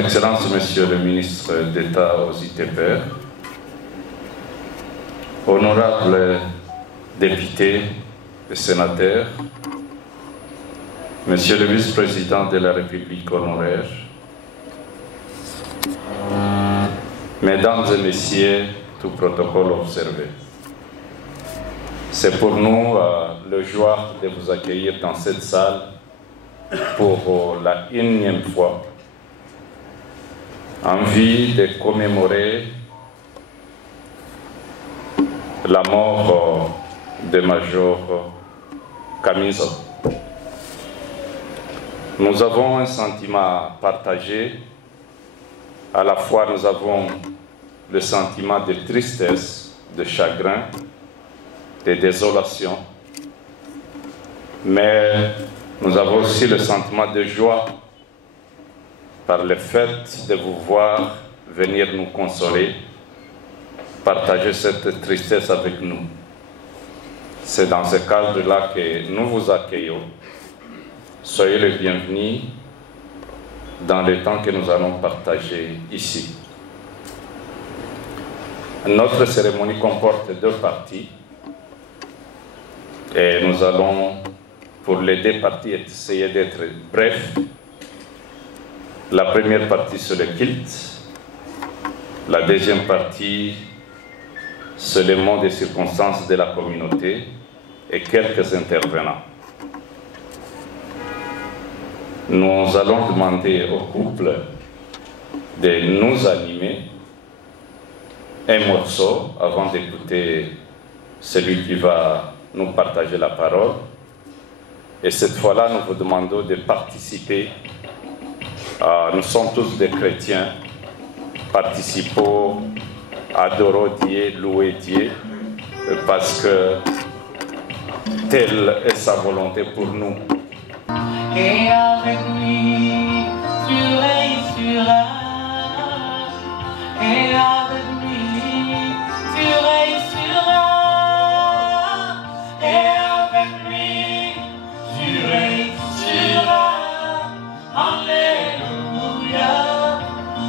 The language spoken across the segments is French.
Excellence, Monsieur le ministre d'État aux ITPR, honorables députés et sénateurs, Monsieur le vice-président de la République honoraire, Mesdames et Messieurs, tout protocole observé. C'est pour nous le joie de vous accueillir dans cette salle pour la énième fois, en vue de commémorer la mort de Major Kamiso. Nous avons un sentiment partagé. À la fois, nous avons le sentiment de tristesse, de chagrin, de désolation, mais nous avons aussi le sentiment de joie par le fait de vous voir venir nous consoler, partager cette tristesse avec nous. C'est dans ce cadre-là que nous vous accueillons. Soyez les bienvenus dans le temps que nous allons partager ici. Notre cérémonie comporte deux parties et nous allons, pour les deux parties, essayer d'être brefs. La première partie, c'est le culte. La deuxième partie, c'est le mot des circonstances de la communauté et quelques intervenants. Nous allons demander au couple de nous animer un morceau avant d'écouter celui qui va nous partager la parole. Et cette fois-là, nous vous demandons de participer. Nous sommes tous des chrétiens. Participons, adorons Dieu, louer Dieu, parce que telle est sa volonté pour nous. Et avec lui, tu réussiras. Et avec lui, tu réussiras. Et avec lui, tu réussiras. Alléluia,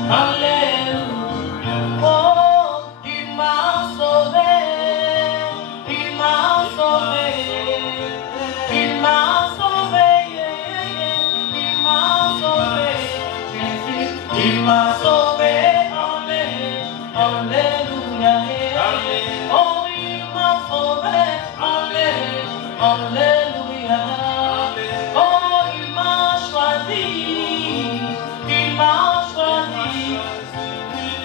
alléluia. Oh, il m'a sauvé, il m'a sauvé, il m'a sauvé. Il m'a sauvé, alléluia, oh il m'a sauvé, alléluia, oh il m'a choisi, il m'a choisi,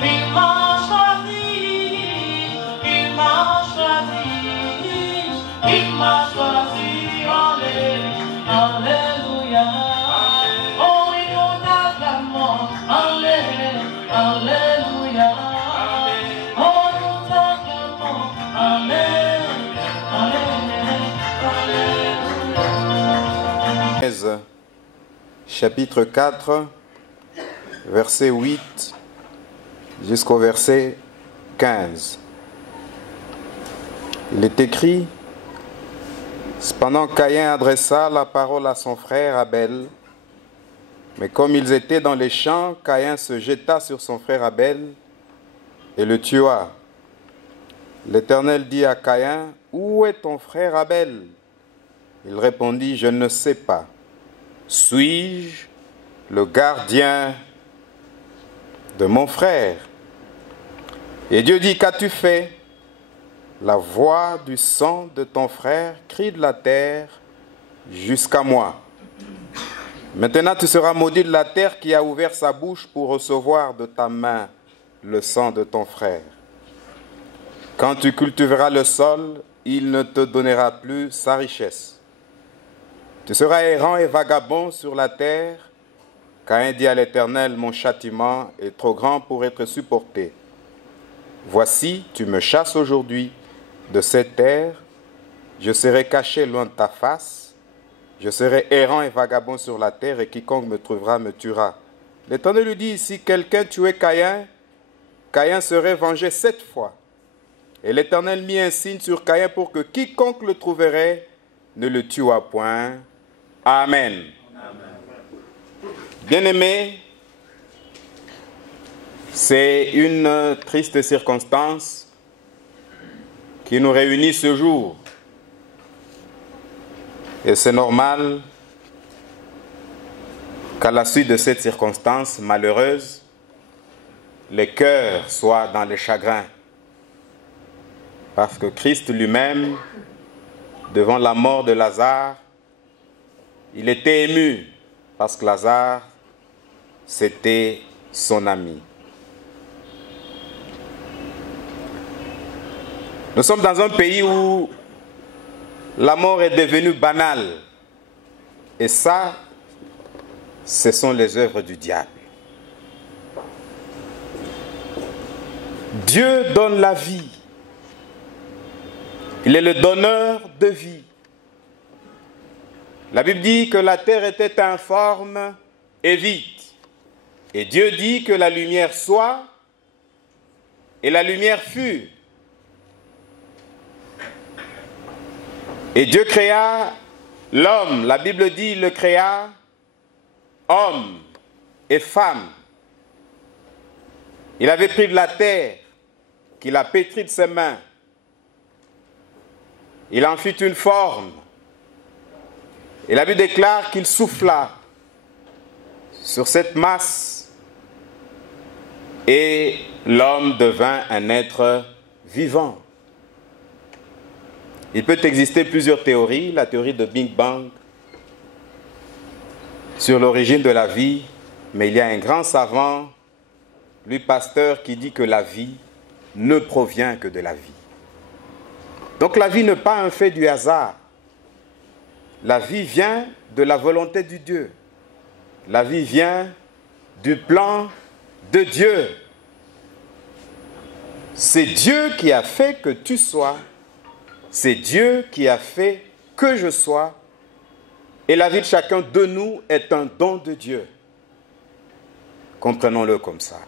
il m'a choisi, il m'a choisi, il m'a choisi, alléluia. Alléluia. Oh, nous t'acclamons. Amen. Alléluia. Chapitre 4, verset 8 jusqu'au verset 15. Il est écrit: Cependant Caïn adressa la parole à son frère Abel. Mais comme ils étaient dans les champs, Caïn se jeta sur son frère Abel et le tua. L'Éternel dit à Caïn: Où est ton frère Abel? Il répondit: Je ne sais pas. Suis-je le gardien de mon frère? Et Dieu dit: Qu'as-tu fait? La voix du sang de ton frère crie de la terre jusqu'à moi. Maintenant tu seras maudit de la terre qui a ouvert sa bouche pour recevoir de ta main le sang de ton frère. Quand tu cultiveras le sol, il ne te donnera plus sa richesse. Tu seras errant et vagabond sur la terre. Caïn dit à l'Éternel: Mon châtiment est trop grand pour être supporté. Voici, tu me chasses aujourd'hui de cette terre. Je serai caché loin de ta face. Je serai errant et vagabond sur la terre, et quiconque me trouvera me tuera. L'Éternel lui dit: Si quelqu'un tuait Caïn, Caïn serait vengé 7 fois. Et l'Éternel mit un signe sur Caïn pour que quiconque le trouverait ne le tuât point. Amen. Bien-aimés, C'est une triste circonstance qui nous réunit ce jour. Et c'est normal qu'à la suite de cette circonstance malheureuse, les cœurs soient dans les chagrins. Parce que Christ lui-même, devant la mort de Lazare, il était ému parce que Lazare, c'était son ami. Nous sommes dans un pays où la mort est devenue banale. Et ça, ce sont les œuvres du diable. Dieu donne la vie. Il est le donneur de vie. La Bible dit que la terre était informe et vide. Et Dieu dit que la lumière soit, et la lumière fut. Et Dieu créa l'homme. La Bible dit il le créa homme et femme. Il avait pris de la terre qu'il a pétrie de ses mains. Il en fit une forme. Et la Bible déclare qu'il souffla sur cette masse et l'homme devint un être vivant. Il peut exister plusieurs théories, la théorie de Big Bang sur l'origine de la vie, mais il y a un grand savant, Louis Pasteur, qui dit que la vie ne provient que de la vie. Donc la vie n'est pas un fait du hasard. La vie vient de la volonté de Dieu. La vie vient du plan de Dieu. C'est Dieu qui a fait que tu sois. C'est Dieu qui a fait que je sois. Et la vie de chacun de nous est un don de Dieu. Comprenons-le comme ça.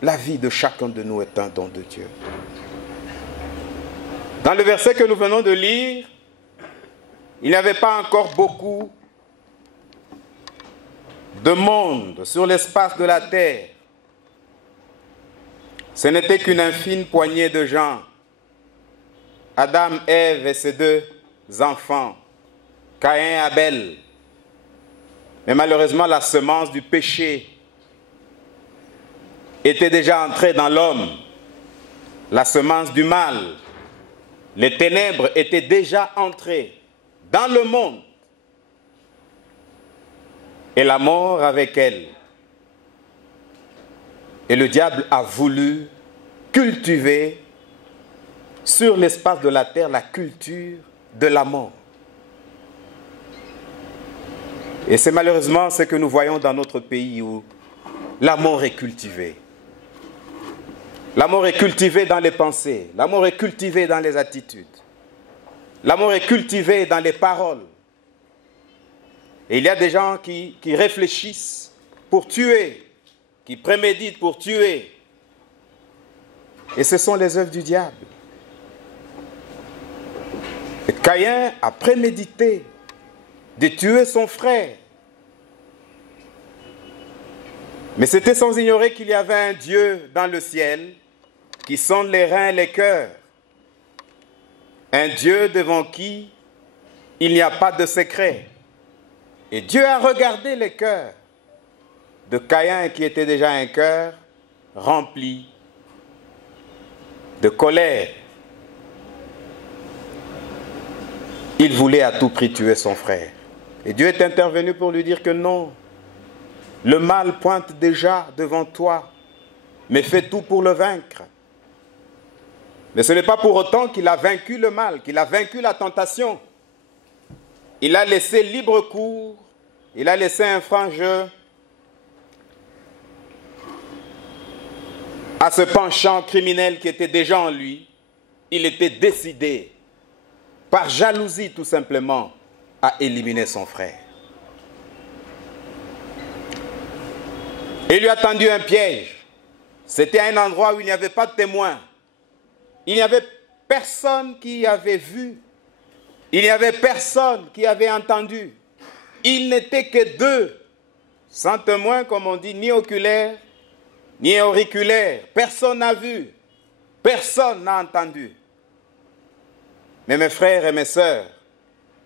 La vie de chacun de nous est un don de Dieu. Dans le verset que nous venons de lire, il n'y avait pas encore beaucoup de monde sur l'espace de la terre. Ce n'était qu'une infime poignée de gens. Adam, Ève et ses deux enfants, Caïn et Abel. Mais malheureusement, la semence du péché était déjà entrée dans l'homme. La semence du mal. Les ténèbres étaient déjà entrées dans le monde. Et la mort avec elle. Et le diable a voulu cultiver sur l'espace de la terre la culture de la mort. Et c'est malheureusement ce que nous voyons dans notre pays où la mort est cultivée. La mort est cultivée dans les pensées. La mort est cultivée dans les attitudes. La mort est cultivée dans les paroles. Et il y a des gens qui réfléchissent pour tuer, qui préméditent pour tuer. Et ce sont les œuvres du diable. Et Caïn a prémédité de tuer son frère. Mais c'était sans ignorer qu'il y avait un Dieu dans le ciel qui sonde les reins et les cœurs. Un Dieu devant qui il n'y a pas de secret. Et Dieu a regardé les cœurs de Caïn qui était déjà un cœur rempli de colère. Il voulait à tout prix tuer son frère. Et Dieu est intervenu pour lui dire que non. Le mal pointe déjà devant toi, mais fais tout pour le vaincre. Mais ce n'est pas pour autant qu'il a vaincu le mal, qu'il a vaincu la tentation. Il a laissé libre cours, il a laissé un franc jeu à ce penchant criminel qui était déjà en lui. Il était décidé, par jalousie tout simplement, à éliminer son frère. Il lui a tendu un piège. C'était un endroit où il n'y avait pas de témoins. Il n'y avait personne qui avait vu. Il n'y avait personne qui avait entendu. Il n'était que deux, sans témoins, comme on dit, ni oculaires, ni auriculaire, personne n'a vu, personne n'a entendu. Mais mes frères et mes sœurs,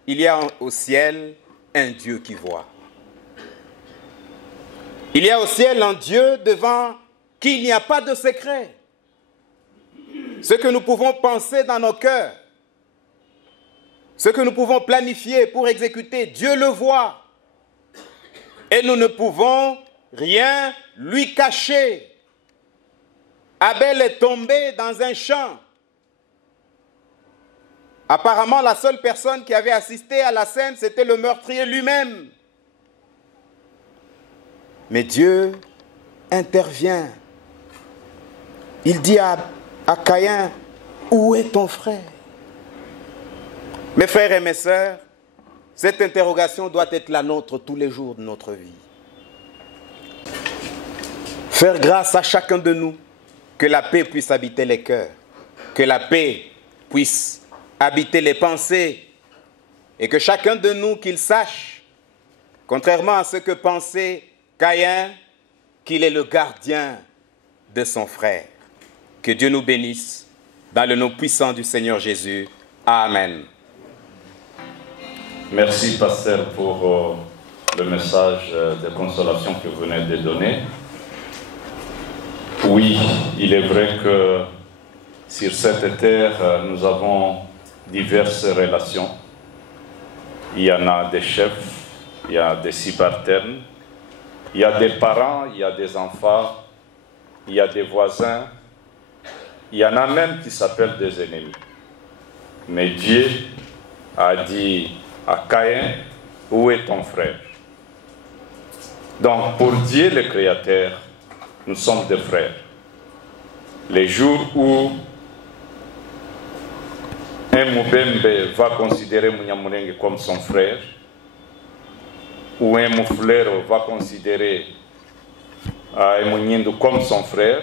il y a au ciel un Dieu qui voit. Il y a au ciel un Dieu devant qui il n'y a pas de secret. Ce que nous pouvons penser dans nos cœurs, ce que nous pouvons planifier pour exécuter, Dieu le voit. Et nous ne pouvons rien lui cacher. Abel est tombé dans un champ. Apparemment, la seule personne qui avait assisté à la scène, c'était le meurtrier lui-même. Mais Dieu intervient. Il dit à Caïn, où est ton frère? Mes frères et mes sœurs, cette interrogation doit être la nôtre tous les jours de notre vie. Faire grâce à chacun de nous, que la paix puisse habiter les cœurs, que la paix puisse habiter les pensées, et que chacun de nous qu'il sache, contrairement à ce que pensait Caïn, qu'il est le gardien de son frère. Que Dieu nous bénisse, dans le nom puissant du Seigneur Jésus. Amen. Merci, pasteur, pour le message de consolation que vous venez de donner. Oui, il est vrai que sur cette terre, nous avons diverses relations. Il y en a des chefs, il y a des subalternes, il y a des parents, il y a des enfants, il y a des voisins, il y en a même qui s'appellent des ennemis. Mais Dieu a dit à Caïn, où est ton frère? Donc pour Dieu le Créateur, nous sommes des frères. Les jours où un Moubembe va considérer Munyamulenge comme son frère, ou un Mouflero va considérer Munyindo comme son frère,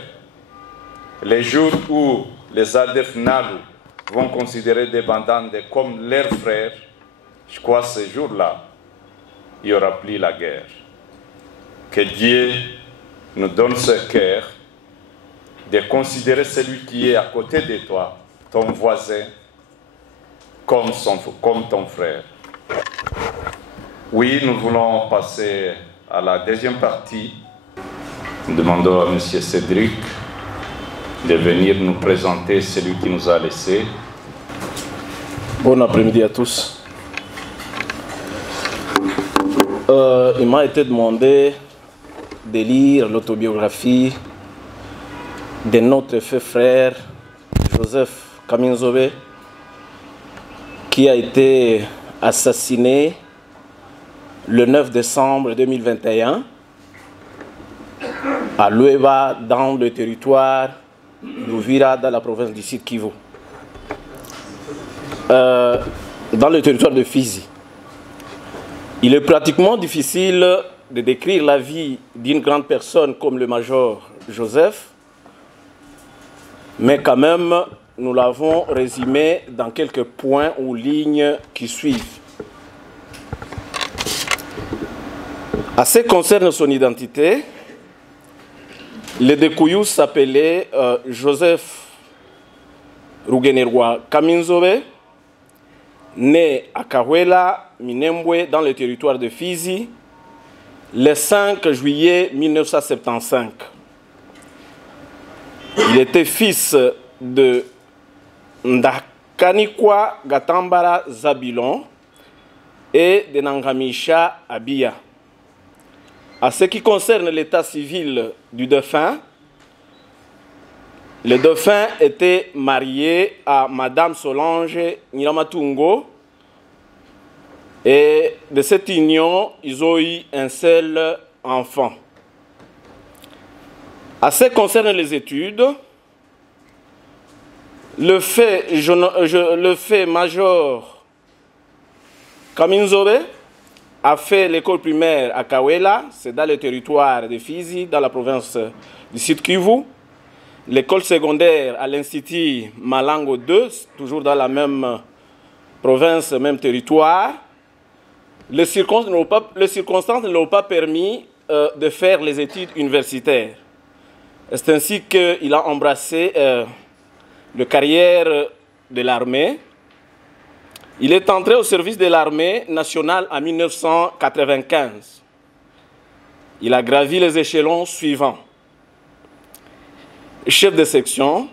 les jours où les Adef Nalu vont considérer des Bandande comme leurs frères, je crois que ce jour-là, il n'y aura plus la guerre. Que Dieu nous donne ce cœur de considérer celui qui est à côté de toi, ton voisin, comme ton frère. Oui, nous voulons passer à la deuxième partie. Nous demandons à M. Cédric de venir nous présenter celui qui nous a laissé. Bon après-midi à tous. Il m'a été demandé de lire l'autobiographie de notre frère Joseph Kaminzobe, qui a été assassiné le 9 décembre 2021 à Lueba, dans le territoire d'Uvira, dans la province du Sud Kivu, dans le territoire de Fizi. Il est pratiquement difficile de décrire la vie d'une grande personne comme le major Joseph, mais quand même, nous l'avons résumé dans quelques points ou lignes qui suivent. À ce qui concerne son identité, le Dékouyou s'appelait Joseph Rugenerwa Kaminzobe, né à Kawela, Minembwe, dans le territoire de Fizi, le 5 juillet 1975. Il était fils de Ndakanikwa Gatambara Zabilon et de Nangamisha Abia. À ce qui concerne l'état civil du défunt, le défunt était marié à Madame Solange Nyiramatungo, et de cette union, ils ont eu un seul enfant. À ce qui concerne les études, le fait major Kaminzobe a fait l'école primaire à Kawela, c'est dans le territoire de Fizi, dans la province du Sud Kivu. L'école secondaire à l'Institut Malango 2, toujours dans la même province, même territoire. Les circonstances ne l'ont pas permis de faire les études universitaires. C'est ainsi qu'il a embrassé la carrière de l'armée. Il est entré au service de l'armée nationale en 1995. Il a gravi les échelons suivants. Chef de section,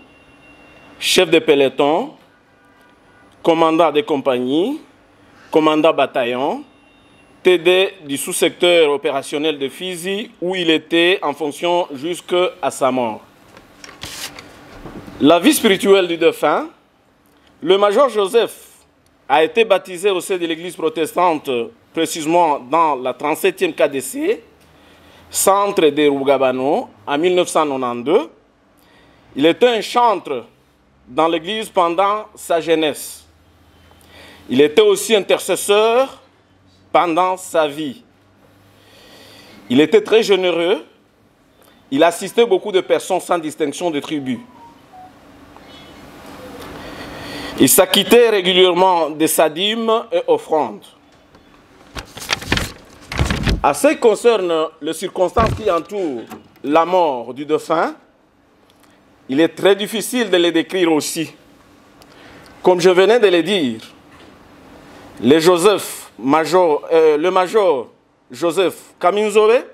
chef de peloton, commandant de compagnie, commandant bataillon, TD du sous-secteur opérationnel de Fizi, où il était en fonction jusqu'à sa mort. La vie spirituelle du défunt, le major Joseph a été baptisé au sein de l'église protestante, précisément dans la 37e KDC, centre de Rougabano, en 1992. Il était un chantre dans l'église pendant sa jeunesse. Il était aussi intercesseur pendant sa vie. Il était très généreux. Il assistait beaucoup de personnes sans distinction de tribu. Il s'acquittait régulièrement de sa dîme et offrandes. À ce qui concerne les circonstances qui entourent la mort du défunt, il est très difficile de les décrire aussi. Comme je venais de le dire, le major Joseph Kaminzoé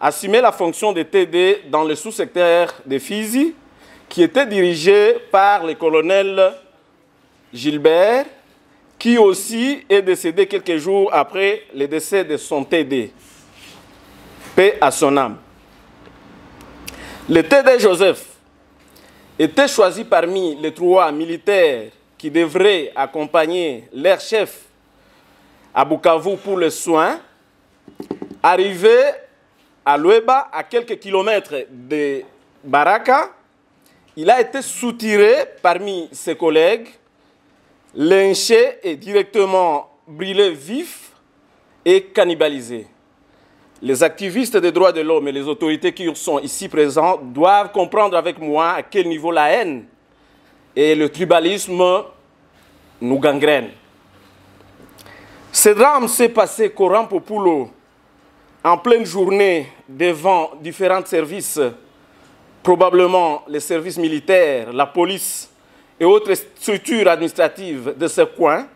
assumait la fonction de TD dans le sous-secteur de Fizi, qui était dirigé par le colonel Gilbert, qui aussi est décédé quelques jours après le décès de son TD. Paix à son âme. Le TD Joseph était choisi parmi les 3 militaires qui devraient accompagner leur chef à Bukavu pour les soins. Arrivé à Lueba, à quelques kilomètres de Baraka, il a été soutiré parmi ses collègues, lynché et directement brûlé vif et cannibalisé. Les activistes des droits de l'homme et les autorités qui sont ici présentes doivent comprendre avec moi à quel niveau la haine et le tribalisme nous gangrènent. Ce drame s'est passé Coran Populo en pleine journée devant différents services, probablement les services militaires, la police et autres structures administratives de ce coin,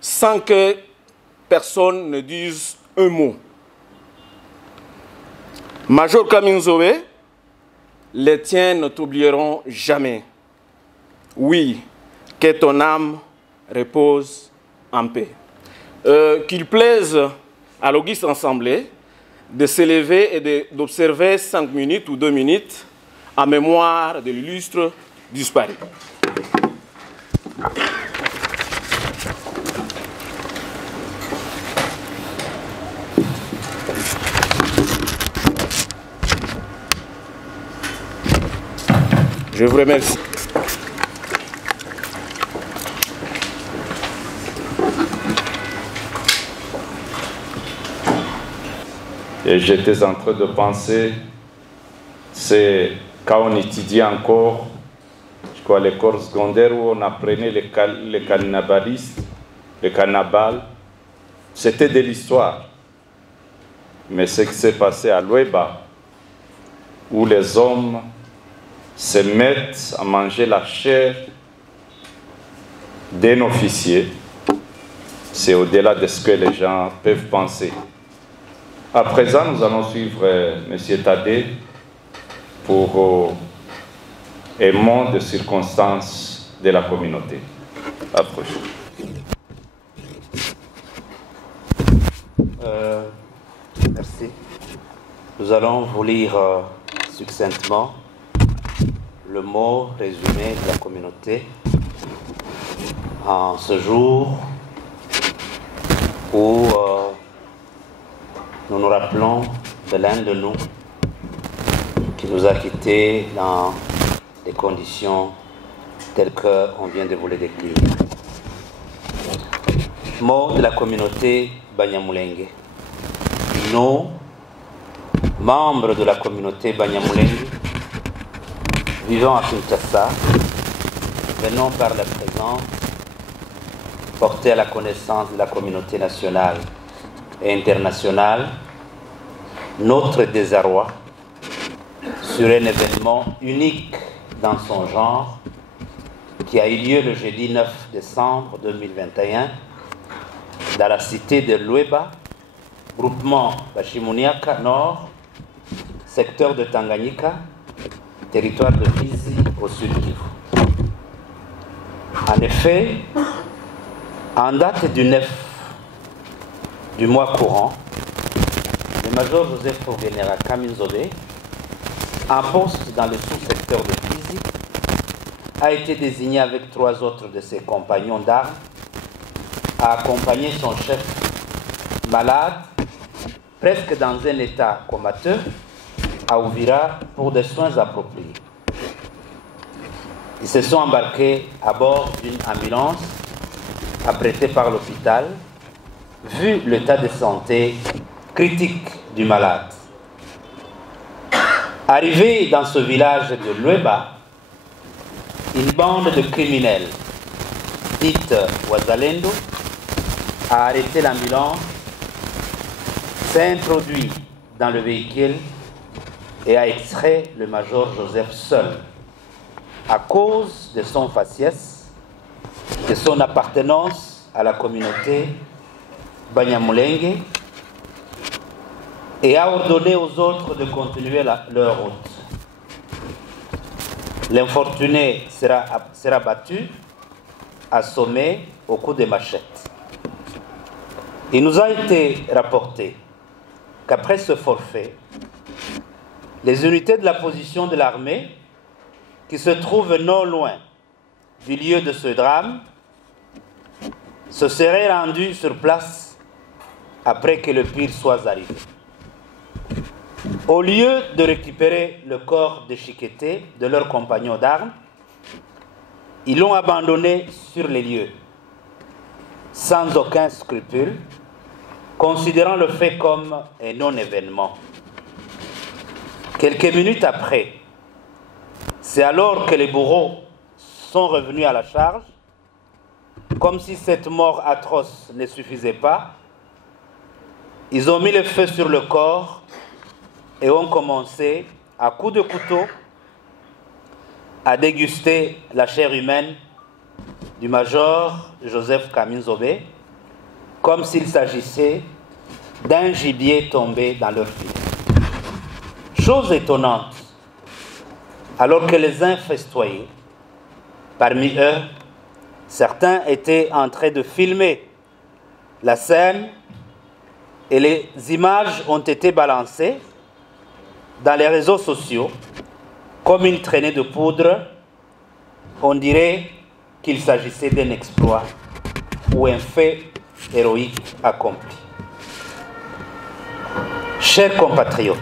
sans que personne ne dise un mot. Major Kaminzoé, les tiens ne t'oublieront jamais. Oui, que ton âme repose en paix. Qu'il plaise à l'auguste assemblée de s'élever et d'observer 5 minutes ou 2 minutes en mémoire de l'illustre disparu. Je vous remercie. Et j'étais en train de penser, c'est quand on étudiait encore, je crois, les corps secondaires où on apprenait les cannibalistes, les cannibales, c'était de l'histoire. Mais ce qui s'est passé à Lueba, où les hommes se mettent à manger la chair d'un officier, c'est au-delà de ce que les gens peuvent penser. À présent, nous allons suivre M. Tadé pour un monde de circonstances de la communauté. Approchez. Merci. Nous allons vous lire succinctement le mot résumé de la communauté en ce jour où nous nous rappelons de l'un de nous qui nous a quittés dans des conditions telles qu'on vient de vous les décrire. Mot de la communauté Banyamulenge. Nous, membres de la communauté Banyamulenge, vivant à Kinshasa, venons par la présence porter à la connaissance de la communauté nationale et internationale notre désarroi sur un événement unique dans son genre qui a eu lieu le jeudi 9 décembre 2021 dans la cité de Lueba, groupement Bashimuniaka Nord, secteur de Tanganyika, territoire de Fizi au sud Kivu. En effet, en date du 9 du mois courant, le major Joseph Ogenera Kaminzobe, en poste dans le sous-secteur de Fizi, a été désigné avec 3 autres de ses compagnons d'armes à accompagner son chef malade, presque dans un état comateux, à Uvira pour des soins appropriés. Ils se sont embarqués à bord d'une ambulance apprêtée par l'hôpital, vu l'état de santé critique du malade. Arrivé dans ce village de Lueba, une bande de criminels, dite Wazalendo, a arrêté l'ambulance, s'est introduit dans le véhicule et a extrait le major Joseph seul, à cause de son faciès, de son appartenance à la communauté Banyamulenge, et a ordonné aux autres de continuer leur route. L'infortuné sera battu, assommé au coup de machette. Il nous a été rapporté qu'après ce forfait, les unités de la position de l'armée, qui se trouvent non loin du lieu de ce drame, se seraient rendues sur place après que le pire soit arrivé. Au lieu de récupérer le corps déchiqueté de leurs compagnons d'armes, ils l'ont abandonné sur les lieux, sans aucun scrupule, considérant le fait comme un non-événement. Quelques minutes après, c'est alors que les bourreaux sont revenus à la charge, comme si cette mort atroce ne suffisait pas. Ils ont mis le feu sur le corps et ont commencé, à coups de couteau, à déguster la chair humaine du major Joseph Kaminzobe, comme s'il s'agissait d'un gibier tombé dans leur filet. Chose étonnante, alors que les uns festoyaient, parmi eux, certains étaient en train de filmer la scène et les images ont été balancées dans les réseaux sociaux comme une traînée de poudre. On dirait qu'il s'agissait d'un exploit ou un fait héroïque accompli. Chers compatriotes,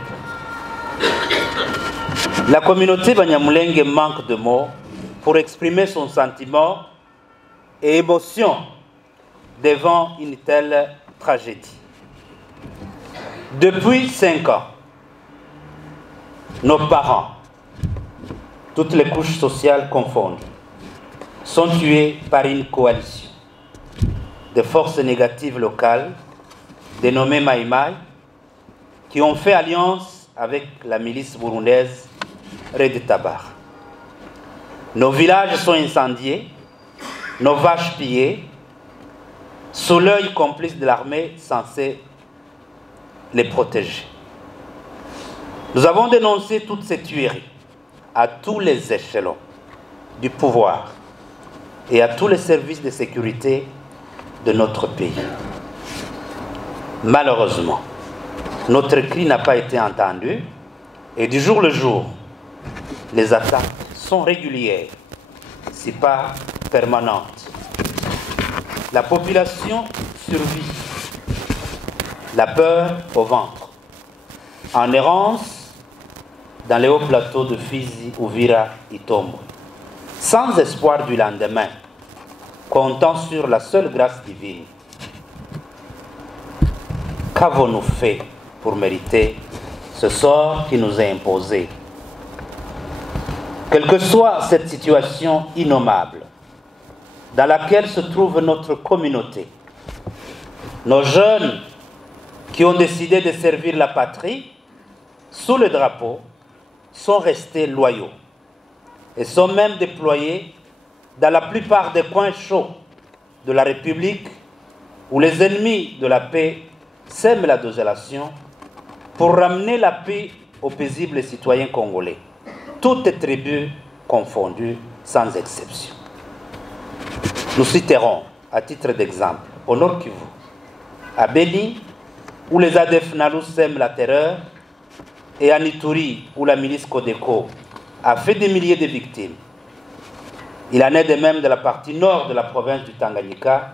la communauté Banyamulenge manque de mots pour exprimer son sentiment et émotion devant une telle tragédie. Depuis 5 ans, nos parents, toutes les couches sociales confondues, sont tués par une coalition de forces négatives locales dénommées Maï Maï, qui ont fait alliance avec la milice burundaise Red Tabar. Nos villages sont incendiés, nos vaches pillées, sous l'œil complice de l'armée censée les protéger. Nous avons dénoncé toutes ces tueries à tous les échelons du pouvoir et à tous les services de sécurité de notre pays. Malheureusement, notre cri n'a pas été entendu et du jour le jour, les attaques sont régulières, si pas permanentes. La population survit, la peur au ventre, en errance dans les hauts plateaux de Fizi, Uvira et Tombo, sans espoir du lendemain, comptant sur la seule grâce divine. Qu'avons-nous fait pour mériter ce sort qui nous est imposé? Quelle que soit cette situation innommable dans laquelle se trouve notre communauté, nos jeunes qui ont décidé de servir la patrie sous le drapeau sont restés loyaux et sont même déployés dans la plupart des coins chauds de la République où les ennemis de la paix sèment la désolation pour ramener la paix aux paisibles citoyens congolais, toutes tribus confondues sans exception. Nous citerons, à titre d'exemple, au Nord Kivu, à Beni, où les ADF Nalu sèment la terreur, et à Ituri, où la milice Codeco a fait des milliers de victimes. Il en est de même de la partie nord de la province du Tanganyika,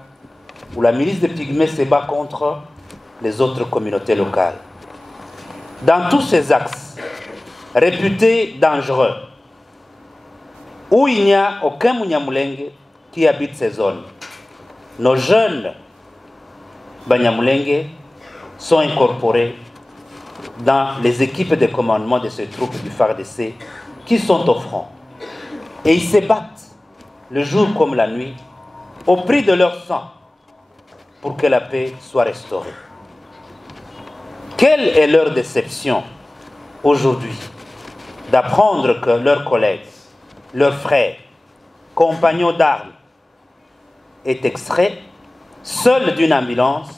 où la milice des Pygmées se bat contre les autres communautés locales. Dans tous ces axes, réputés dangereux, où il n'y a aucun Munyamulenge qui habite ces zones, nos jeunes Banyamulenge sont incorporés dans les équipes de commandement de ces troupes du FARDC qui sont au front. Et ils se battent le jour comme la nuit au prix de leur sang pour que la paix soit restaurée. Quelle est leur déception aujourd'hui d'apprendre que leurs collègues, leurs frères, compagnons d'armes est extrait seul d'une ambulance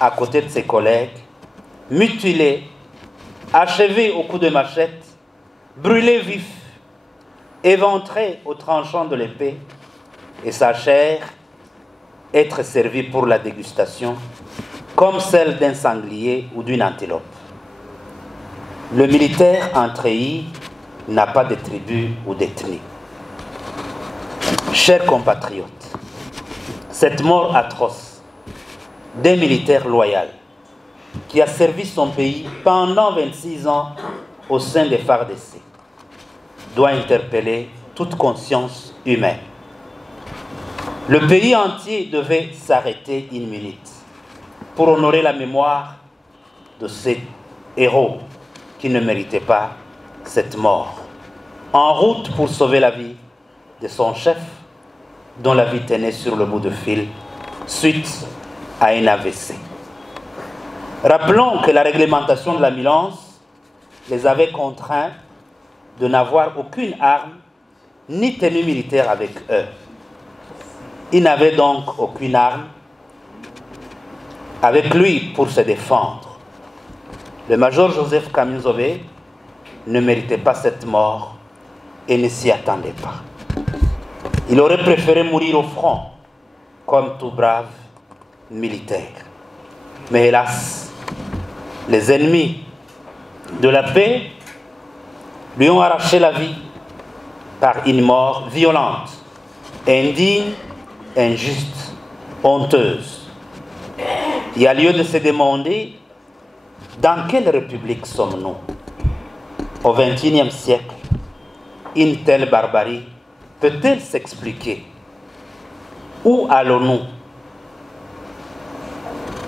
à côté de ses collègues, mutilé, achevé au coup de machette, brûlé vif, éventré au tranchant de l'épée, et sa chair être servie pour la dégustation comme celle d'un sanglier ou d'une antilope. Le militaire en treillis n'a pas de tribu ou d'ethnie. Chers compatriotes, cette mort atroce d'un militaire loyal qui a servi son pays pendant 26 ans au sein des FARDC doit interpeller toute conscience humaine. Le pays entier devait s'arrêter une minute pour honorer la mémoire de ces héros qui ne méritaient pas cette mort, en route pour sauver la vie de son chef, dont la vie tenait sur le bout de fil suite à un AVC. Rappelons que la réglementation de l'ambulance les avait contraints de n'avoir aucune arme ni tenue militaire avec eux. Ils n'avaient donc aucune arme avec lui pour se défendre. Le major Joseph Kaminzobe ne méritait pas cette mort et ne s'y attendait pas. Il aurait préféré mourir au front, comme tout brave militaire. Mais hélas, les ennemis de la paix lui ont arraché la vie par une mort violente, indigne, injuste, honteuse. Il y a lieu de se demander dans quelle république sommes-nous? Au XXIe siècle, une telle barbarie peut-elle s'expliquer? Où allons-nous?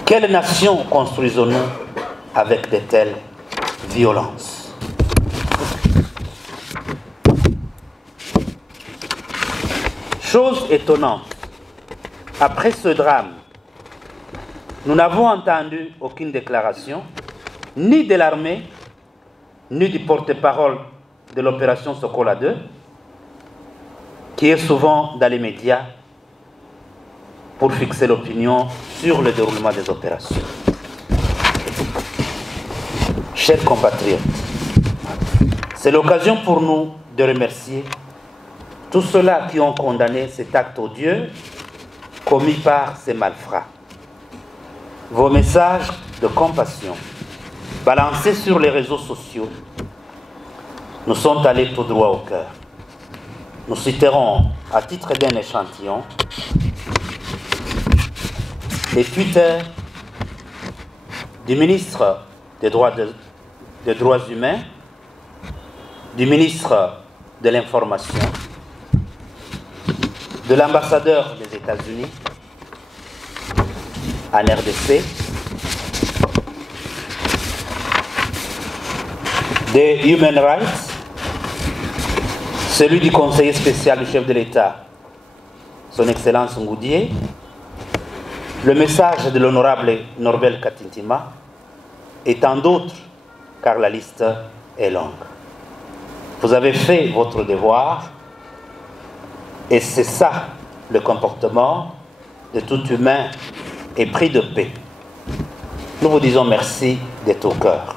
Quelle nation construisons-nous avec de telles violences? Chose étonnante, après ce drame, nous n'avons entendu aucune déclaration, ni de l'armée, ni du porte-parole de l'opération Sokola 2, qui est souvent dans les médias pour fixer l'opinion sur le déroulement des opérations. Chers compatriotes, c'est l'occasion pour nous de remercier tous ceux-là qui ont condamné cet acte odieux commis par ces malfrats. Vos messages de compassion balancés sur les réseaux sociaux nous sont allés tout droit au cœur. Nous citerons, à titre d'un échantillon, les Twitter du ministre des droits humains, du ministre de l'Information, de l'ambassadeur des États-Unis en RDC, des Human Rights, celui du conseiller spécial du chef de l'État, son Excellence Ngoudié, le message de l'honorable Norbert Katintima et tant d'autres, car la liste est longue. Vous avez fait votre devoir et c'est ça le comportement de tout humain épris de paix. Nous vous disons merci de tout cœur.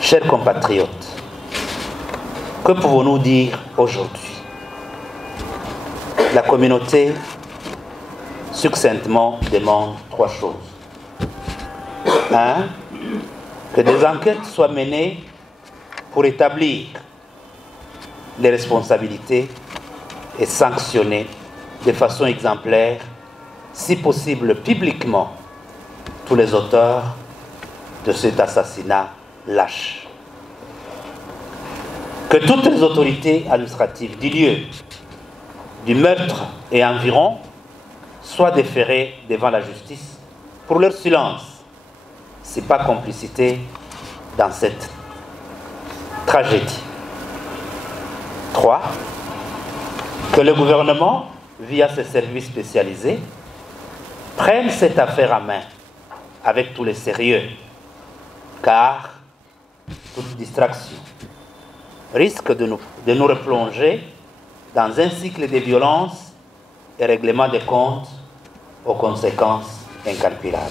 Chers compatriotes, que pouvons-nous dire aujourd'hui? La communauté succinctement demande 3 choses. 1. Que des enquêtes soient menées pour établir les responsabilités et sanctionner de façon exemplaire, si possible publiquement, tous les auteurs de cet assassinat lâche. Que toutes les autorités administratives du lieu du meurtre et environ soient déférées devant la justice pour leur silence, si pas complicité dans cette tragédie. 3. Que le gouvernement, via ses services spécialisés, prenne cette affaire en main avec tous les sérieux, car toute distraction risque de nous replonger dans un cycle de violence et règlement des comptes aux conséquences incalculables.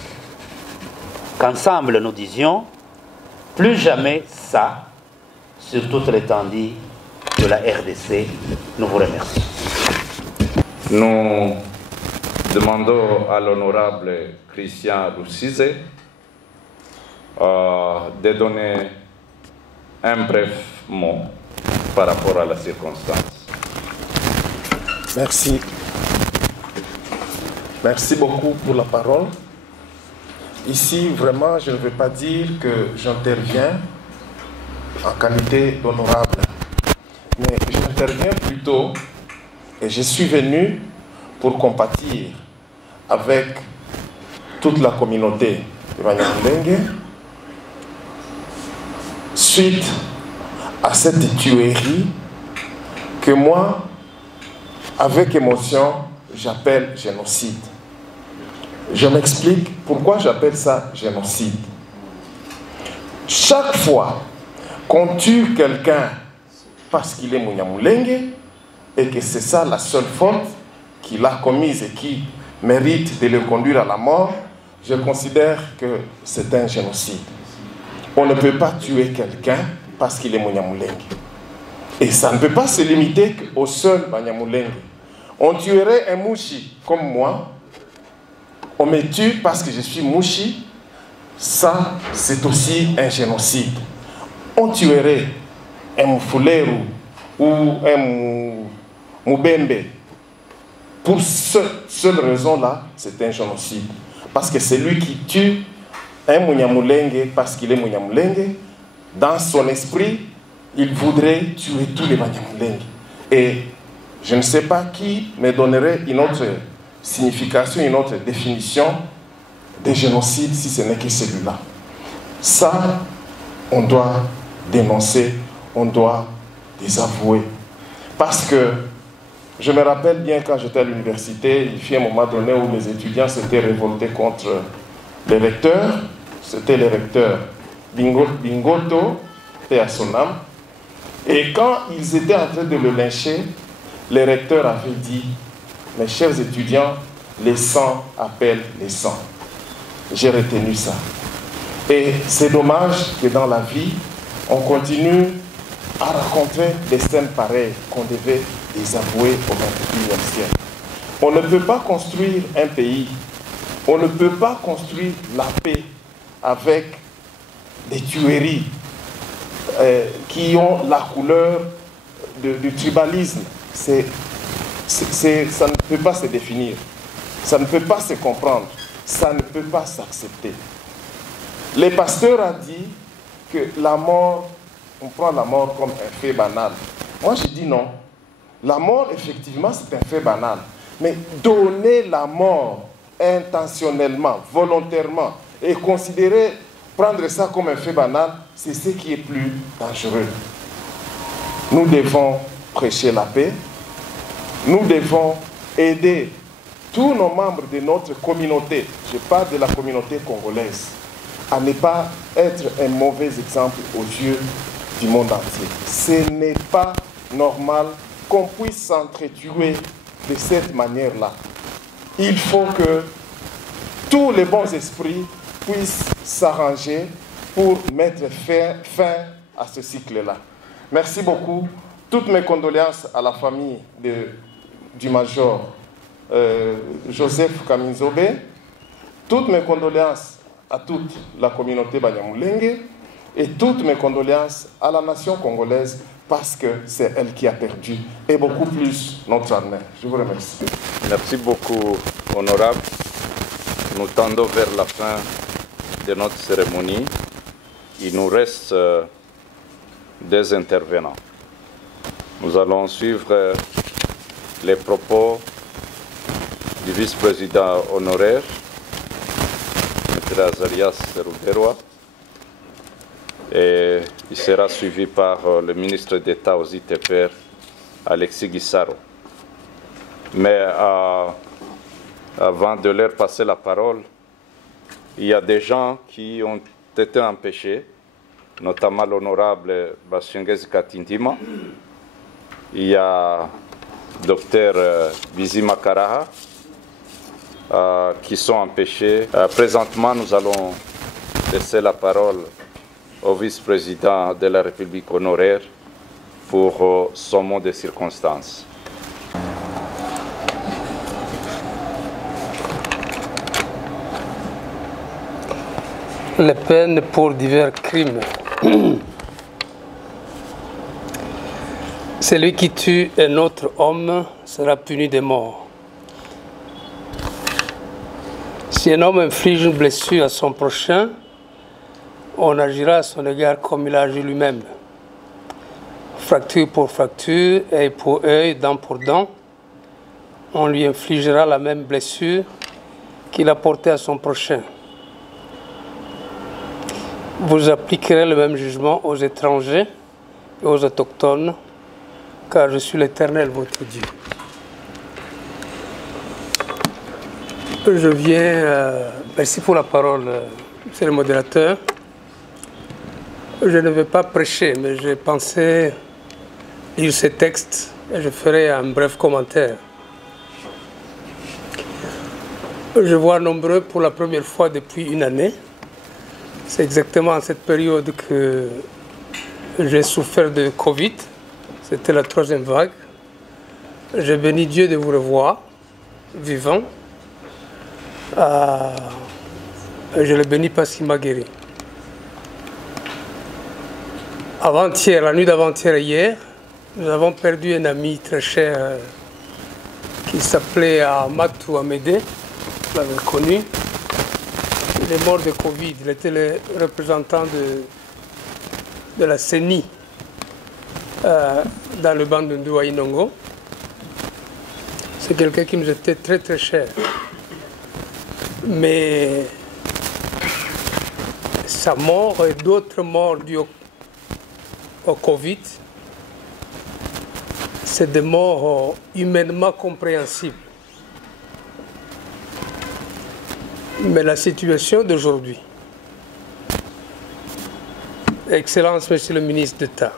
Qu'ensemble nous disions, plus jamais ça, sur toute l'étendue de la RDC. Nous vous remercions. Nous demandons à l'honorable Christian Roussise de donner un bref mot par rapport à la circonstance. Merci. Merci beaucoup pour la parole. Ici, vraiment, je ne veux pas dire que j'interviens en qualité d'honorable, mais j'interviens plutôt et je suis venu pour compatir avec toute la communauté de Banyamulenge suite à cette tuerie que moi, avec émotion, j'appelle génocide. Je m'explique pourquoi j'appelle ça génocide. Chaque fois qu'on tue quelqu'un parce qu'il est Munyamulenge et que c'est ça la seule faute qu'il a commise et qui mérite de le conduire à la mort, je considère que c'est un génocide. On ne peut pas tuer quelqu'un parce qu'il est Munyamulenge. Et ça ne peut pas se limiter au seul Banyamulenge. On tuerait un Mouchi comme moi, on me tue parce que je suis Mouchi, ça c'est aussi un génocide. On tuerait un Moufuleru ou un Moubembe. Pour cette seule raison-là, c'est un génocide. Parce que c'est lui qui tue un Munyamulenge parce qu'il est Munyamulenge. Dans son esprit, il voudrait tuer tous les Banyamulenge. Et je ne sais pas qui me donnerait une autre signification, une autre définition de génocide si ce n'est que celui-là. Ça, on doit dénoncer, on doit désavouer. Parce que je me rappelle bien quand j'étais à l'université, il fut un moment donné où les étudiants s'étaient révoltés contre les recteurs. C'était le recteur Bingoto, paix à son âme. Et quand ils étaient en train de le lyncher, les recteurs avaient dit: mes chers étudiants, les sangs appellent les sangs. J'ai retenu ça. Et c'est dommage que dans la vie, on continue à rencontrer des scènes pareilles qu'on devait désavouer au XXIe siècle. On ne peut pas construire un pays, on ne peut pas construire la paix avec des tueries qui ont la couleur du tribalisme. Ça ne peut pas se définir, ça ne peut pas se comprendre, ça ne peut pas s'accepter. Le pasteur a dit que la mort, on prend la mort comme un fait banal. Moi je dis non, la mort effectivement c'est un fait banal, mais donner la mort intentionnellement, volontairement et considérer, prendre ça comme un fait banal, c'est ce qui est plus dangereux. Nous devons prêcher la paix. Nous devons aider tous nos membres de notre communauté, je parle de la communauté congolaise, à ne pas être un mauvais exemple aux yeux du monde entier. Ce n'est pas normal qu'on puisse s'entretuer de cette manière-là. Il faut que tous les bons esprits puissent s'arranger pour mettre fin à ce cycle-là. Merci beaucoup. Toutes mes condoléances à la famille du major Joseph Kaminzobe. Toutes mes condoléances à toute la communauté Banyamulenge et toutes mes condoléances à la nation congolaise parce que c'est elle qui a perdu et beaucoup plus notre armée. Je vous remercie. Merci beaucoup, honorable. Nous tendons vers la fin de notre cérémonie. Il nous reste des intervenants. Nous allons suivre les propos du vice-président honoraire, M. Azarias Rouderoa, et il sera suivi par le ministre d'État aux ITPR, Alexis Guissaro. Mais avant de leur passer la parole, il y a des gens qui ont été empêchés, notamment l'honorable Bashengezi Katindima. Il y a Dr Bizima Karaha qui sont empêchés. Présentement, nous allons laisser la parole au vice-président de la République honoraire pour son mot de circonstance. Les peines pour divers crimes. Celui qui tue un autre homme sera puni de mort. Si un homme inflige une blessure à son prochain, on agira à son égard comme il a agi lui-même. Fracture pour fracture, œil pour œil, dent pour dent, on lui infligera la même blessure qu'il a portée à son prochain. Vous appliquerez le même jugement aux étrangers et aux autochtones, car je suis l'Éternel, votre Dieu. Je viens... merci pour la parole, monsieur le modérateur. Je ne vais pas prêcher, mais j'ai pensé lire ce texte et je ferai un bref commentaire. Je vois nombreux pour la première fois depuis une année. C'est exactement à cette période que j'ai souffert de Covid. C'était la 3e vague. Je bénis Dieu de vous revoir, vivant. Je le bénis parce qu'il m'a guéri. Avant-hier, la nuit d'avant-hier et hier, nous avons perdu un ami très cher qui s'appelait Amatou Amédé. Vous l'avez connu. Il est mort de Covid. Il était le représentant de la CENI dans le banc de Ndouaïnongo. C'est quelqu'un qui nous était très très cher. Mais sa mort et d'autres morts dues au Covid, c'est des morts humainement compréhensibles. Mais la situation d'aujourd'hui, Excellence, Monsieur le ministre d'État,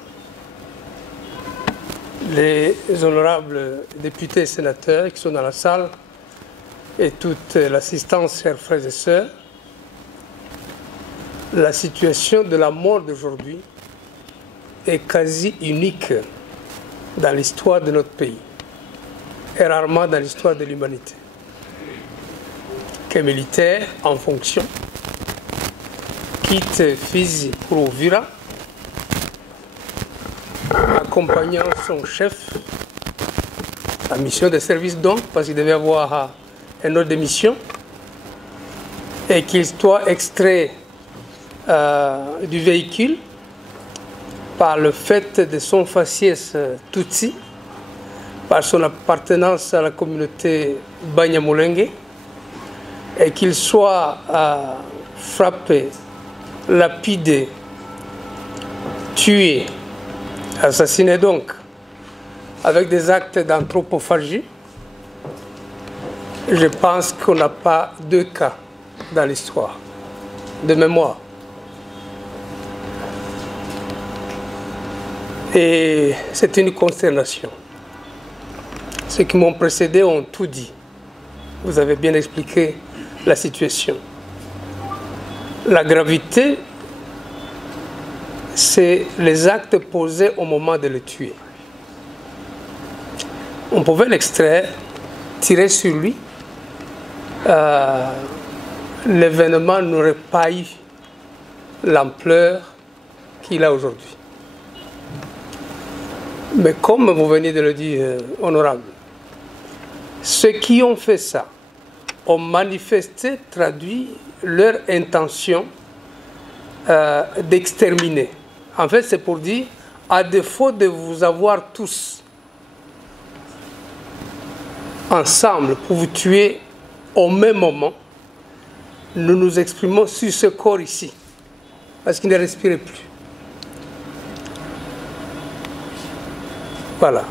les honorables députés et sénateurs qui sont dans la salle et toute l'assistance, chers frères et sœurs, la situation de la mort d'aujourd'hui est quasi unique dans l'histoire de notre pays et rarement dans l'histoire de l'humanité. Qu'un militaire en fonction quitte Fizi pour Uvira, accompagnant son chef en mission de service donc, parce qu'il devait avoir une autre mission, et qu'il soit extrait du véhicule par le fait de son faciès Tutsi, par son appartenance à la communauté Banyamulenge, et qu'il soit frappé, lapidé, tué, assassiné donc, avec des actes d'anthropophagie. Je pense qu'on n'a pas deux cas dans l'histoire, de mémoire. Et c'est une consternation. Ceux qui m'ont précédé ont tout dit. Vous avez bien expliqué la situation. La gravité, c'est les actes posés au moment de le tuer. On pouvait l'extraire, tirer sur lui. L'événement n'aurait pas eu l'ampleur qu'il a aujourd'hui. Mais comme vous venez de le dire, honorable, ceux qui ont fait ça ont manifesté, traduit leur intention d'exterminer. En fait, c'est pour dire, à défaut de vous avoir tous ensemble pour vous tuer au même moment, nous nous exprimons sur ce corps ici, parce qu'il ne respirait plus. Voilà.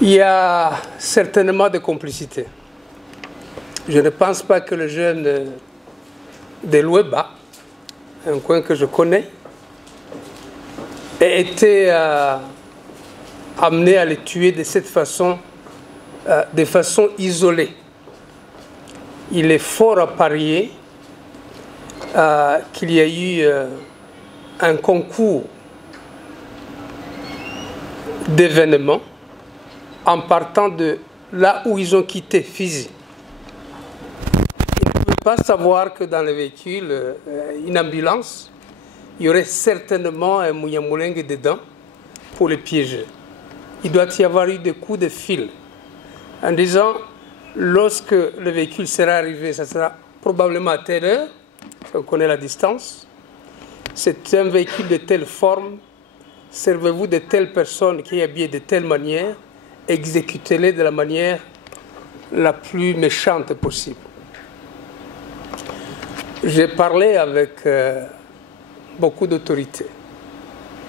Il y a certainement des complicités. Je ne pense pas que le jeune de l'Ouéba, un coin que je connais, ait été amené à les tuer de cette façon, de façon isolée. Il est fort à parier qu'il y a eu un concours d'événements en partant de là où ils ont quitté Fizi. Ils ne pouvaient pas savoir que dans le véhicule, une ambulance, il y aurait certainement un Munyamulenge dedans pour les piéger. Il doit y avoir eu des coups de fil en disant, lorsque le véhicule sera arrivé, ça sera probablement à telle heure, on connaît la distance, c'est un véhicule de telle forme, servez-vous de telle personne qui est habillée de telle manière, exécutez-les de la manière la plus méchante possible. J'ai parlé avec beaucoup d'autorités,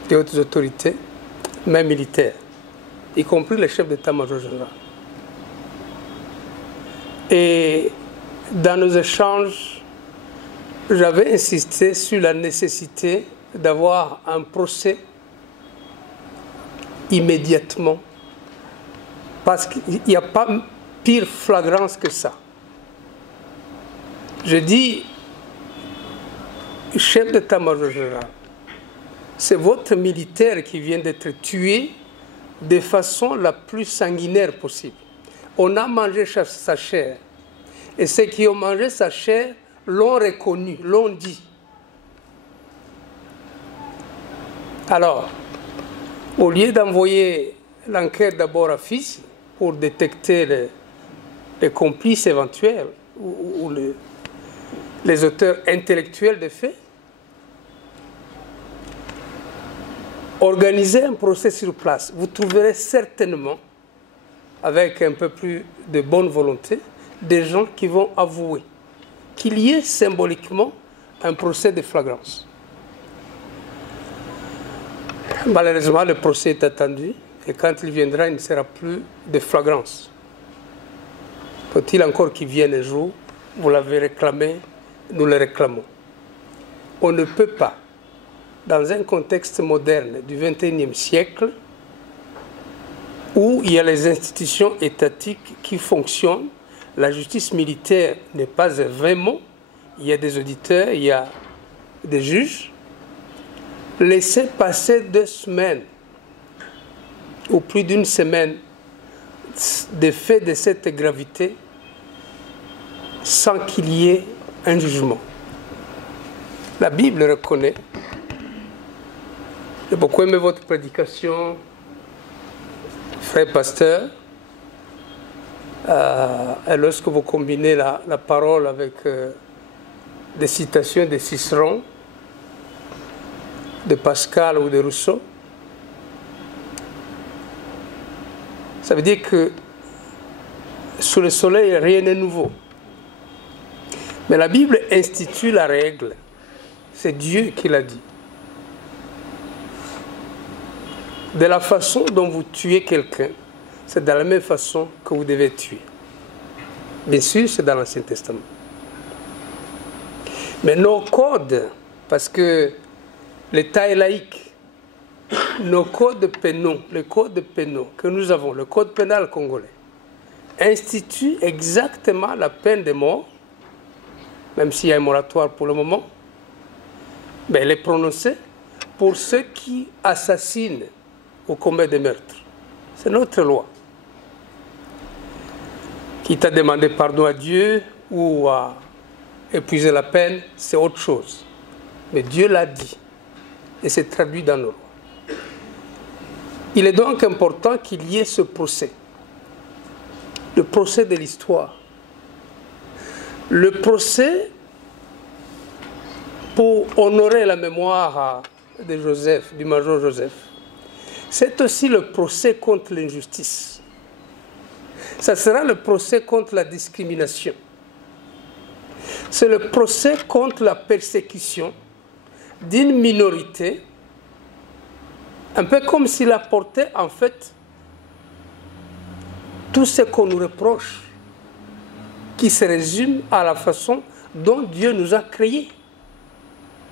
des hautes autorités, même militaires, y compris le chef d'état-major général. Et dans nos échanges, j'avais insisté sur la nécessité d'avoir un procès immédiatement, parce qu'il n'y a pas pire flagrance que ça. Je dis, chef d'état-major général, c'est votre militaire qui vient d'être tué de façon la plus sanguinaire possible. On a mangé sa chair. Et ceux qui ont mangé sa chair l'ont reconnu, l'ont dit. Alors, au lieu d'envoyer l'enquête d'abord à Fizi pour détecter les complices éventuels ou les auteurs intellectuels des faits, organisez un procès sur place. Vous trouverez certainement, avec un peu plus de bonne volonté, des gens qui vont avouer qu'il y ait symboliquement un procès de flagrance. Malheureusement, le procès est attendu et quand il viendra, il ne sera plus de flagrance. Faut-il encore qu'il vienne un jour? Vous l'avez réclamé, nous le réclamons. On ne peut pas, dans un contexte moderne du XXIe siècle, où il y a les institutions étatiques qui fonctionnent, la justice militaire n'est pas un vrai mot, il y a des auditeurs, il y a des juges, laisser passer 2 semaines ou plus d'une semaine des faits de cette gravité sans qu'il y ait un jugement. La Bible reconnaît. J'ai beaucoup aimé votre prédication, frère pasteur. Et lorsque vous combinez la parole avec des citations de Cicéron, de Pascal ou de Rousseau, ça veut dire que sous le soleil, rien n'est nouveau. Mais la Bible institue la règle. C'est Dieu qui l'a dit. De la façon dont vous tuez quelqu'un, c'est de la même façon que vous devez tuer. Bien sûr, c'est dans l'Ancien Testament. Mais nos codes, parce que l'État est laïque. Nos codes pénaux, les codes pénaux que nous avons, le code pénal congolais, institue exactement la peine de mort, même s'il y a un moratoire pour le moment, mais elle est prononcée pour ceux qui assassinent ou commettent des meurtres. C'est notre loi. Quitte à demander pardon à Dieu ou à épuiser la peine, c'est autre chose. Mais Dieu l'a dit et c'est traduit dans nos lois. Il est donc important qu'il y ait ce procès. Le procès de l'histoire. Le procès pour honorer la mémoire de Joseph, du major Joseph. C'est aussi le procès contre l'injustice. Ça sera le procès contre la discrimination. C'est le procès contre la persécution d'une minorité, un peu comme s'il apportait en fait tout ce qu'on nous reproche, qui se résume à la façon dont Dieu nous a créés.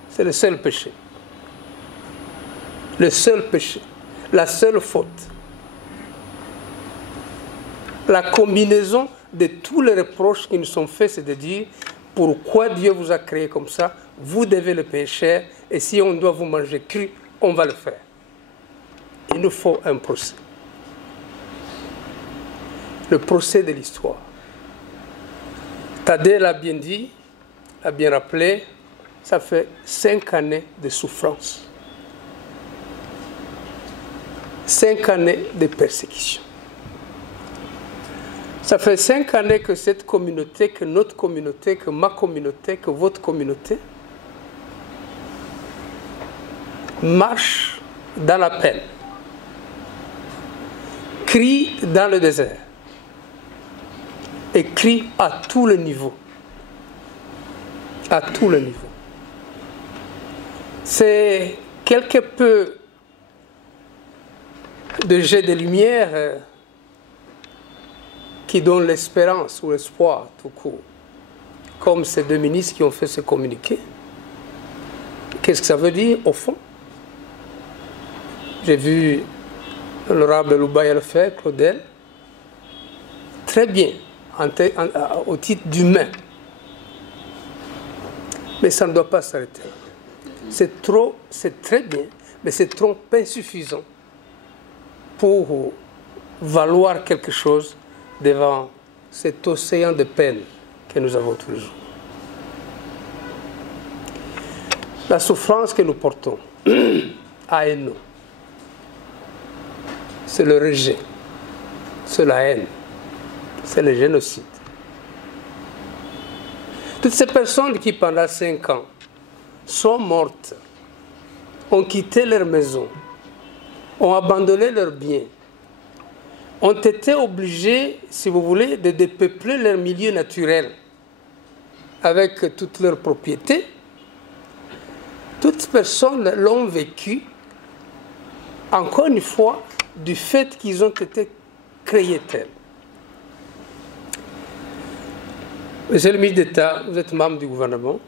C'est le seul péché. Le seul péché. La seule faute. La combinaison de tous les reproches qui nous sont faits, c'est de dire pourquoi Dieu vous a créé comme ça, vous devez le payer cher, et si on doit vous manger cru, on va le faire. Il nous faut un procès. Le procès de l'histoire. Thaddée l'a bien dit, l'a bien rappelé, ça fait 5 années de souffrance. 5 années de persécution. Ça fait 5 années que cette communauté, que notre communauté, que ma communauté, que votre communauté marche dans la peine, crie dans le désert et crie à tous les niveaux. À tous les niveaux. C'est quelque peu de jet de lumière qui donne l'espérance ou l'espoir tout court. Comme ces 2 ministres qui ont fait ce communiqué. Qu'est-ce que ça veut dire au fond? J'ai vu l'honorable Loubaya le faire, Claudel. Très bien, au titre d'humain. Mais ça ne doit pas s'arrêter. C'est très bien, mais c'est trop insuffisant pour valoir quelque chose devant cet océan de peine que nous avons tous les jours. La souffrance que nous portons à nous, c'est le rejet, c'est la haine, c'est le génocide. Toutes ces personnes qui pendant 5 ans sont mortes, ont quitté leur maison, ont abandonné leurs biens, ont été obligés, si vous voulez, de dépeupler leur milieu naturel avec toutes leurs propriétés. Toutes ces personnes l'ont vécu, encore une fois, du fait qu'ils ont été créés tels. Monsieur le ministre d'État, vous êtes membre du gouvernement.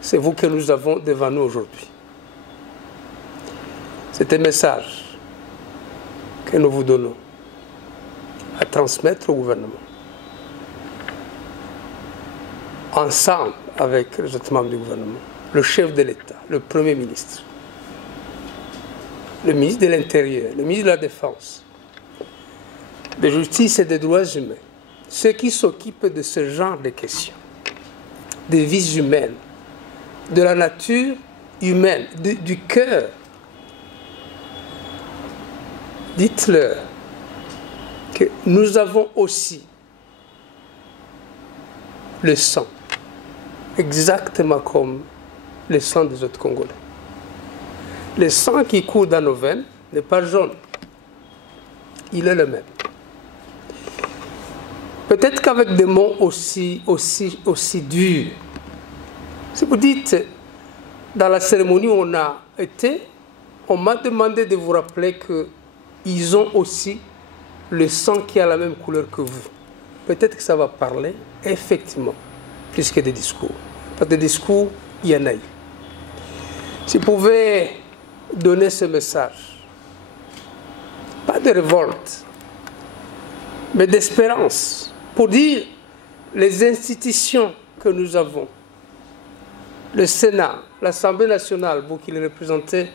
C'est vous que nous avons devant nous aujourd'hui. C'est un message que nous vous donnons à transmettre au gouvernement. Ensemble avec les autres membres du gouvernement, le chef de l'État, le Premier ministre, le ministre de l'Intérieur, le ministre de la Défense, de Justice et des Droits humains, ceux qui s'occupent de ce genre de questions, des vies humaines, de la nature humaine, du cœur. Dites-leur que nous avons aussi le sang, exactement comme le sang des autres Congolais. Le sang qui coule dans nos veines n'est pas jaune, il est le même. Peut-être qu'avec des mots aussi durs. Si vous dites, dans la cérémonie où on a été, on m'a demandé de vous rappeler qu'ils ont aussi le sang qui a la même couleur que vous. Peut-être que ça va parler, effectivement, plus que des discours. Parce que des discours, il y en a eu. Si vous pouvez donner ce message, pas de révolte, mais d'espérance, pour dire les institutions que nous avons, le Sénat, l'Assemblée nationale, vous qui les représentez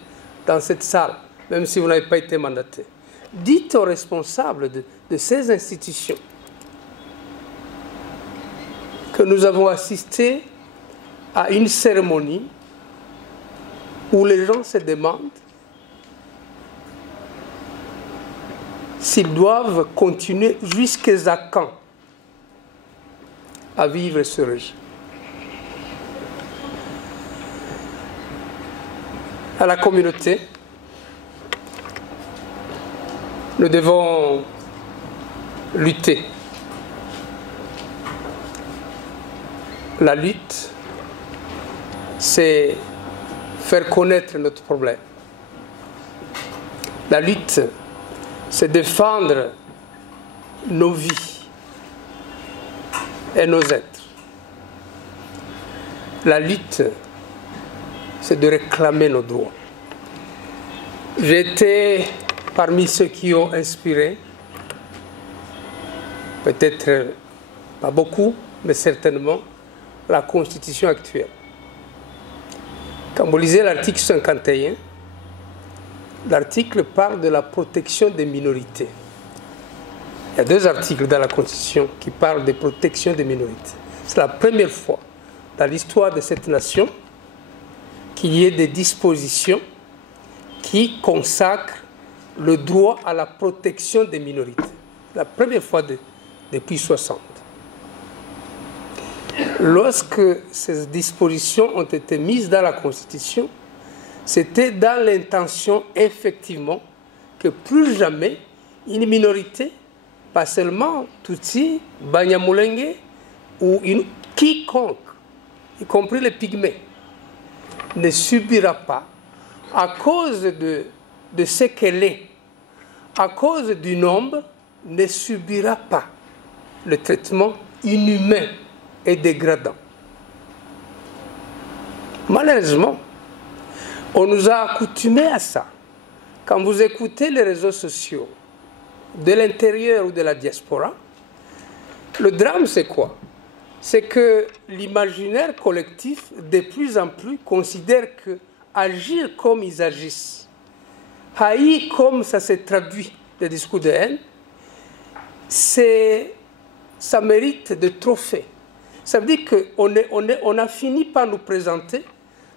dans cette salle, même si vous n'avez pas été mandaté, dites aux responsables de ces institutions que nous avons assisté à une cérémonie où les gens se demandent s'ils doivent continuer jusqu'à quand à vivre ce régime. À la communauté, nous devons lutter. La lutte, c'est faire connaître notre problème. La lutte, c'est défendre nos vies et nos êtres. La lutte, c'est de réclamer nos droits. J'ai été parmi ceux qui ont inspiré, peut-être pas beaucoup, mais certainement, la Constitution actuelle. Quand vous lisez l'article 51, l'article parle de la protection des minorités. Il y a 2 articles dans la Constitution qui parlent de protection des minorités. C'est la première fois dans l'histoire de cette nation qu'il y ait des dispositions qui consacrent le droit à la protection des minorités. La première fois depuis 60. Lorsque ces dispositions ont été mises dans la Constitution, c'était dans l'intention, effectivement, que plus jamais une minorité, pas seulement Tutsi, Banyamulenge, ou quiconque, y compris les pygmées, ne subira pas, à cause de ce qu'elle est, à cause du nombre, ne subira pas le traitement inhumain et dégradant. Malheureusement, on nous a accoutumés à ça. Quand vous écoutez les réseaux sociaux, de l'intérieur ou de la diaspora, le drame c'est quoi? C'est que l'imaginaire collectif, de plus en plus, considère que agir comme ils agissent, haïr comme ça se traduit des discours de haine, ça mérite de trophées. Ça veut dire qu'on a fini par nous présenter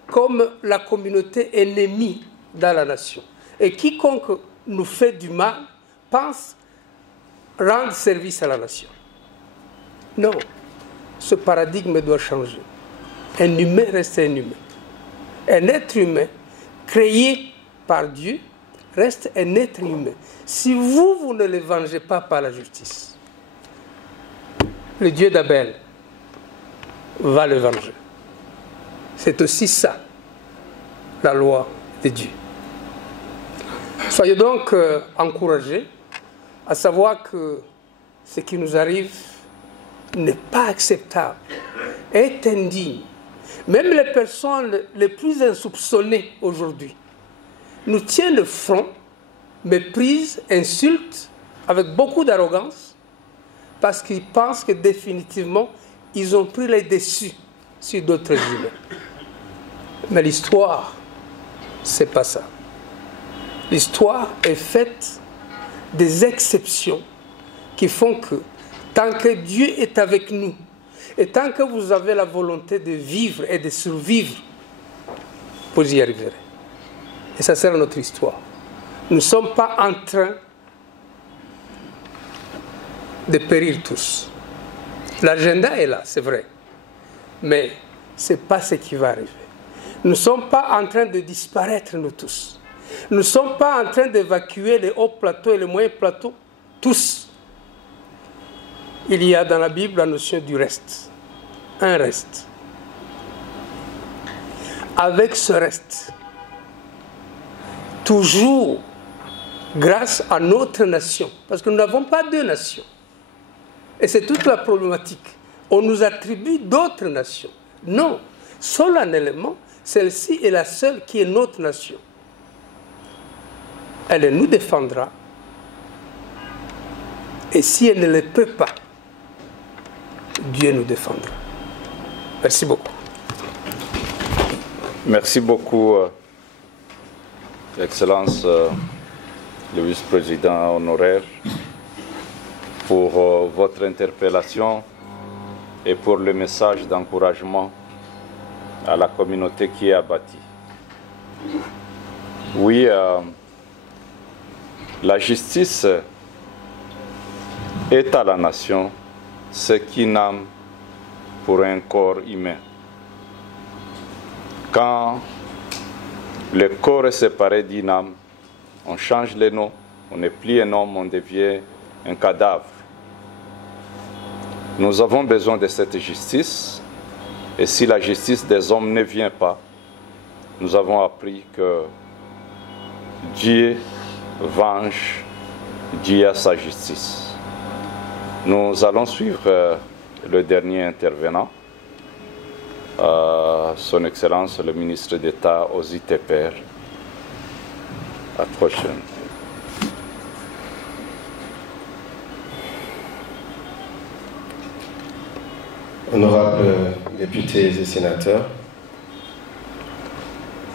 comme la communauté ennemie dans la nation. Et quiconque nous fait du mal pense rendre service à la nation. Non, ce paradigme doit changer. Un humain reste un humain. Un être humain créé par Dieu reste un être humain. Si vous ne le vengez pas par la justice, le Dieu d'Abel va le venger. C'est aussi ça, la loi de Dieu. Soyez donc encouragés à savoir que ce qui nous arrive n'est pas acceptable, est indigne. Même les personnes les plus insoupçonnées aujourd'hui nous tiennent le front, méprisent, insultent avec beaucoup d'arrogance parce qu'ils pensent que définitivement ils ont pris les dessus sur d'autres humains. Mais l'histoire, c'est pas ça. L'histoire est faite des exceptions qui font que tant que Dieu est avec nous et tant que vous avez la volonté de vivre et de survivre, vous y arriverez. Et ça sera notre histoire. Nous ne sommes pas en train de périr tous. L'agenda est là, c'est vrai. Mais ce n'est pas ce qui va arriver. Nous ne sommes pas en train de disparaître, nous tous. Nous ne sommes pas en train d'évacuer les hauts plateaux et les moyens plateaux, tous. Il y a dans la Bible la notion du reste. Un reste. Avec ce reste, toujours grâce à notre nation, parce que nous n'avons pas 2 nations. Et c'est toute la problématique. On nous attribue d'autres nations. Non, solennellement, celle-ci est la seule qui est notre nation. Elle nous défendra. Et si elle ne le peut pas, Dieu nous défendra. Merci beaucoup. Merci beaucoup, Excellence, le vice-président honoraire, pour votre interpellation et pour le message d'encouragement à la communauté qui est abattie. Oui, la justice est à la nation ce qu'une âme pour un corps humain. Quand le corps est séparé d'une âme, on change les noms, on n'est plus un homme, on devient un cadavre. Nous avons besoin de cette justice, et si la justice des hommes ne vient pas, nous avons appris que Dieu venge, Dieu a sa justice. Nous allons suivre le dernier intervenant, Son Excellence le ministre d'État Ozzy Teper. À la prochaine. Honorables députés et sénateurs,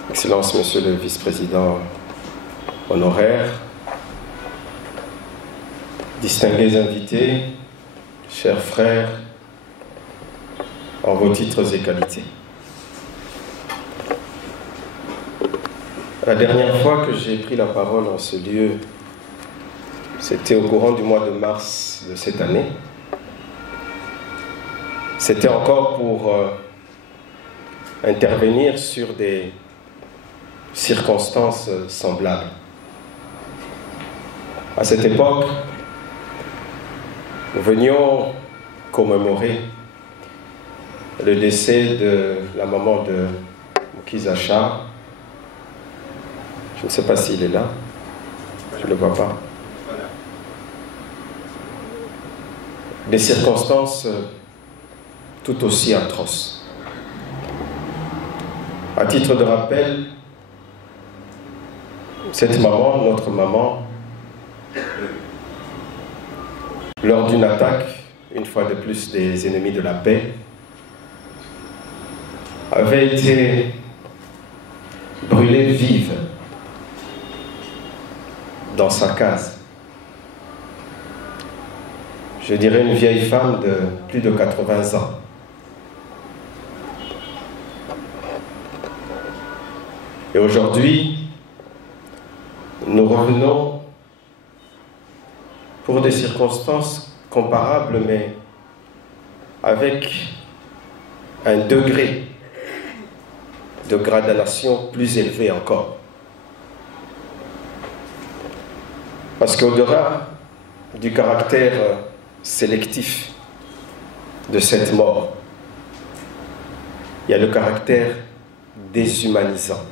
Excellence Monsieur le vice-président honoraire, distingués invités, chers frères, en vos titres et qualités. La dernière fois que j'ai pris la parole en ce lieu, c'était au courant du mois de mars de cette année. C'était encore pour intervenir sur des circonstances semblables. À cette époque, nous venions commémorer le décès de la maman de Mokiza Charles. Je ne sais pas s'il est là. Je ne le vois pas. Des circonstances tout aussi atroces. À titre de rappel, cette maman, notre maman, lors d'une attaque, une fois de plus des ennemis de la paix, avait été brûlée vive dans sa case. Je dirais une vieille femme de plus de 80 ans. Et aujourd'hui, nous revenons pour des circonstances comparables, mais avec un degré de gradation plus élevé encore. Parce qu'au-delà du caractère sélectif de cette mort, il y a le caractère déshumanisant.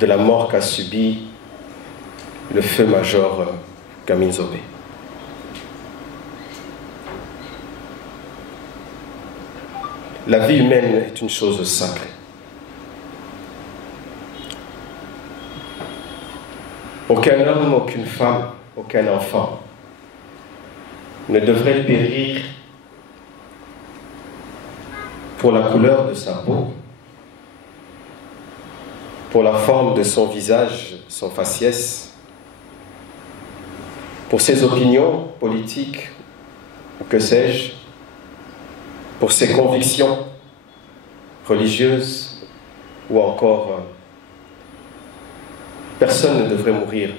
De la mort qu'a subi le feu-major Camille Zobé. La vie humaine est une chose sacrée. Aucun homme, aucune femme, aucun enfant ne devrait périr pour la couleur de sa peau, pour la forme de son visage, son faciès, pour ses opinions politiques, ou que sais-je, pour ses convictions religieuses, ou encore personne ne devrait mourir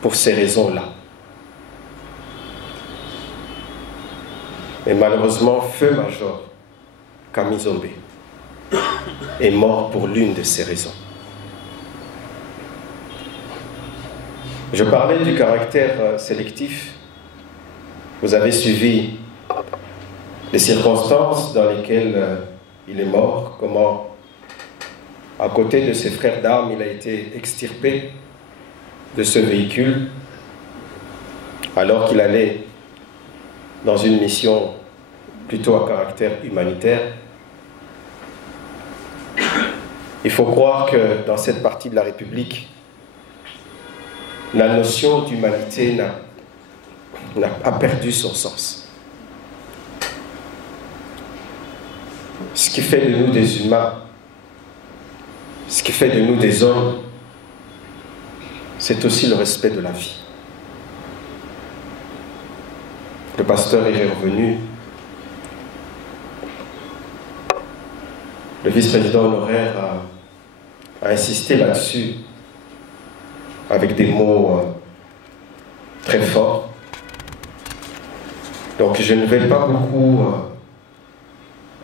pour ces raisons-là. Mais malheureusement, feu-major Camille Zobé est mort pour l'une de ces raisons. Je parlais du caractère sélectif. Vous avez suivi les circonstances dans lesquelles il est mort, comment à côté de ses frères d'armes, il a été extirpé de ce véhicule alors qu'il allait dans une mission plutôt à caractère humanitaire. Il faut croire que dans cette partie de la République, la notion d'humanité a perdu son sens. Ce qui fait de nous des humains, ce qui fait de nous des hommes, c'est aussi le respect de la vie. Le pasteur est revenu. Le vice-président honoraire a insisté là-dessus avec des mots très forts. Donc je ne vais pas beaucoup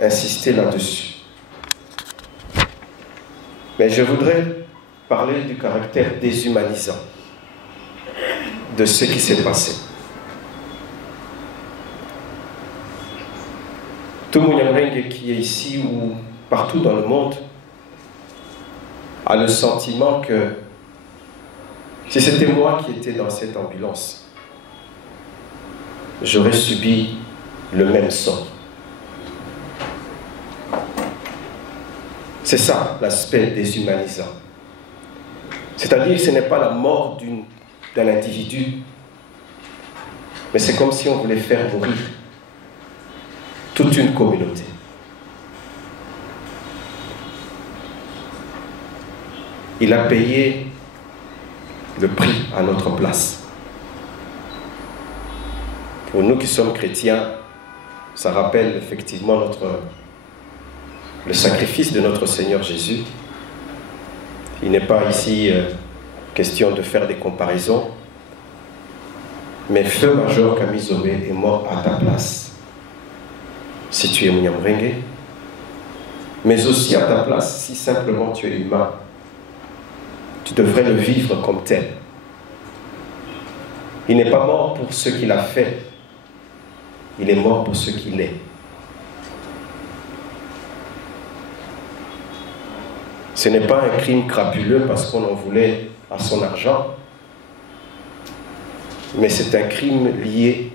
insister là-dessus. Mais je voudrais parler du caractère déshumanisant de ce qui s'est passé. Tout Munyamulenge qui est ici ou partout dans le monde a le sentiment que si c'était moi qui étais dans cette ambulance, j'aurais subi le même sort. C'est ça l'aspect déshumanisant. C'est-à-dire que ce n'est pas la mort d'un individu, mais c'est comme si on voulait faire mourir toute une communauté. Il a payé le prix à notre place. Pour nous qui sommes chrétiens, ça rappelle effectivement le sacrifice de notre Seigneur Jésus. Il n'est pas ici question de faire des comparaisons, mais Feu Major Kamizobe est mort à ta place, si tu es Munyamulenge, mais aussi à ta place, si simplement tu es humain. Tu devrais le vivre comme tel. Il n'est pas mort pour ce qu'il a fait, il est mort pour ce qu'il est. Ce n'est pas un crime crapuleux parce qu'on en voulait à son argent, mais c'est un crime lié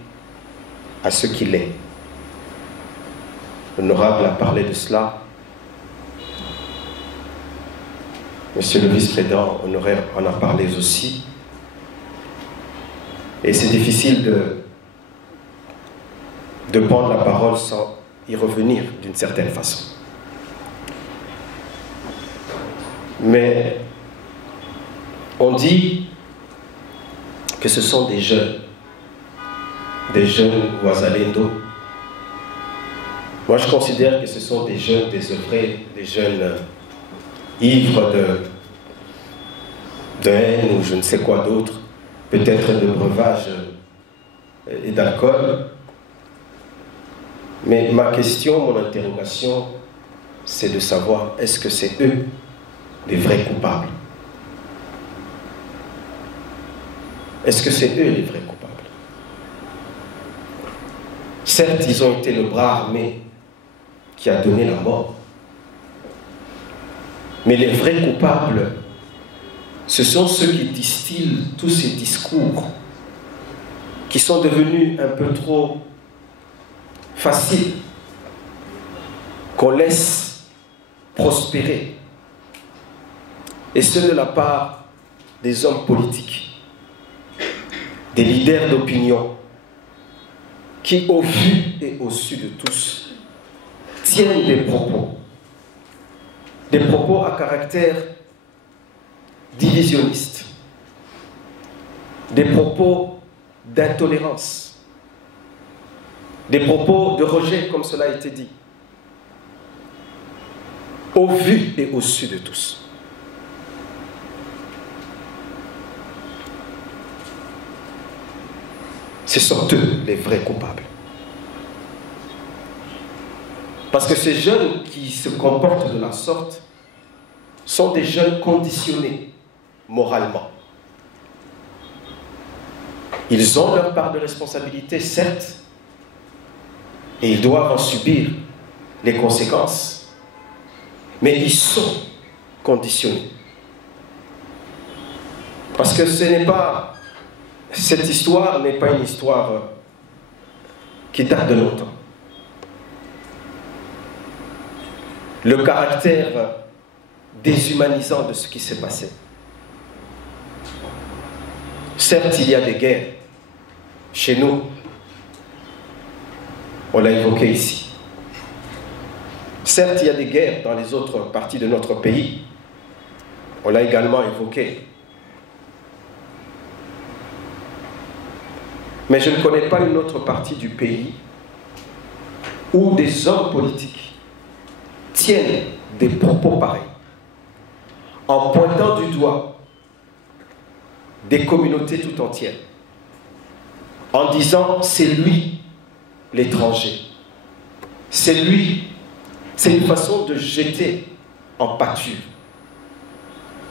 à ce qu'il est. L'honorable a parlé de cela. Monsieur le vice-président honoraire en a parlé aussi. Et c'est difficile de prendre la parole sans y revenir d'une certaine façon. Mais on dit que ce sont des jeunes Wazalendo. Moi je considère que ce sont des jeunes désœuvrés, des jeunes ivres de haine ou je ne sais quoi d'autre, peut-être de breuvage et d'alcool. Mais ma question, mon interrogation, c'est de savoir, est-ce que c'est eux les vrais coupables? Est-ce que c'est eux les vrais coupables? Certes, ils ont été le bras armé qui a donné la mort. Mais les vrais coupables, ce sont ceux qui distillent tous ces discours qui sont devenus un peu trop faciles, qu'on laisse prospérer. Et ce de la part des hommes politiques, des leaders d'opinion, qui au vu et au su de tous tiennent des propos à caractère divisionniste, des propos d'intolérance, des propos de rejet, comme cela a été dit, au vu et au su de tous. Ce sont eux les vrais coupables. Parce que ces jeunes qui se comportent de la sorte sont des jeunes conditionnés moralement. Ils ont leur part de responsabilité, certes, et ils doivent en subir les conséquences, mais ils sont conditionnés. Parce que cette histoire n'est pas une histoire qui date de longtemps. le caractère déshumanisant de ce qui s'est passé. Certes, il y a des guerres chez nous, on l'a évoqué ici. Certes, il y a des guerres dans les autres parties de notre pays, on l'a également évoqué. Mais je ne connais pas une autre partie du pays où des hommes politiques tiennent des propos pareils, en pointant du doigt des communautés tout entières, en disant c'est lui l'étranger, c'est lui. C'est une façon de jeter en pâture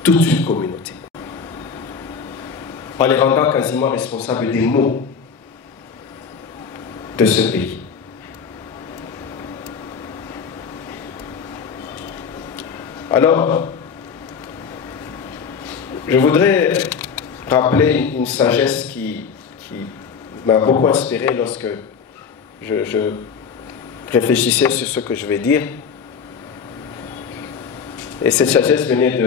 toute une communauté, en les rendant quasiment responsables des maux de ce pays. Alors, je voudrais rappeler une sagesse qui m'a beaucoup inspiré lorsque je réfléchissais sur ce que je vais dire. Et cette sagesse venait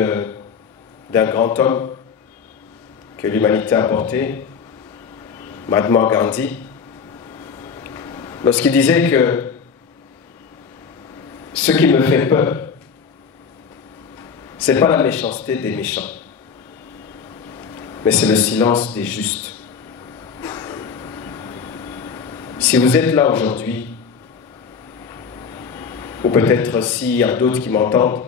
d'un grand homme que l'humanité a porté, Mahatma Gandhi, lorsqu'il disait que ce qui me fait peur, ce n'est pas la méchanceté des méchants, mais c'est le silence des justes. Si vous êtes là aujourd'hui, ou peut-être s'il y a d'autres qui m'entendent,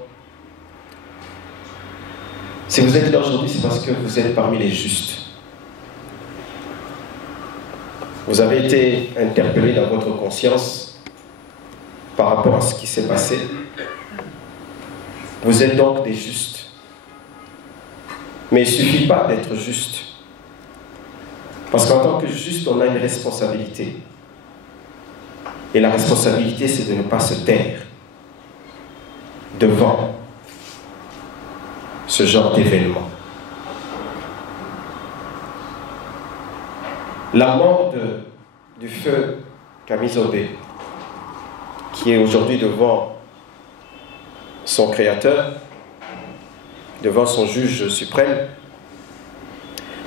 si vous êtes là aujourd'hui, c'est parce que vous êtes parmi les justes. Vous avez été interpellé dans votre conscience par rapport à ce qui s'est passé. Vous êtes donc des justes. Mais il ne suffit pas d'être juste. Parce qu'en tant que juste, on a une responsabilité. Et la responsabilité, c'est de ne pas se taire devant ce genre d'événement. La mort du feu Kamizobé, qui est aujourd'hui devant son créateur, devant son juge suprême,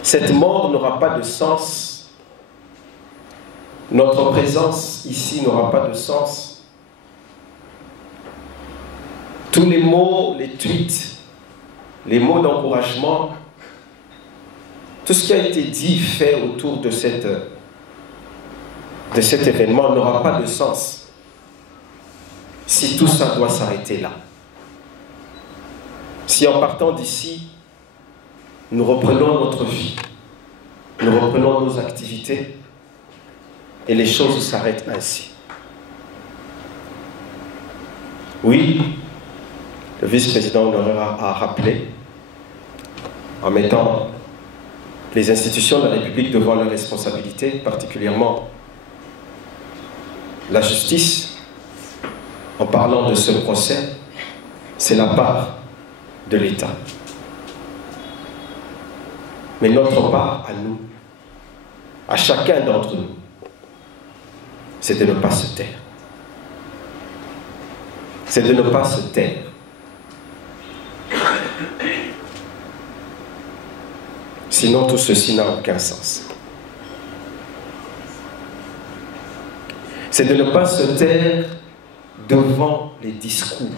cette mort n'aura pas de sens. Notre présence ici n'aura pas de sens. Tous les mots, les tweets, les mots d'encouragement, tout ce qui a été dit, fait autour de cet événement n'aura pas de sens si tout ça doit s'arrêter là. Si en partant d'ici, nous reprenons notre vie, nous reprenons nos activités et les choses s'arrêtent ainsi. Oui, le vice-président honoraire a rappelé, en mettant les institutions de la République devant leurs responsabilités, particulièrement la justice, en parlant de ce procès, c'est la part de l'État. Mais notre part à nous, à chacun d'entre nous, c'est de ne pas se taire. C'est de ne pas se taire. Sinon, tout ceci n'a aucun sens. C'est de ne pas se taire devant les discours.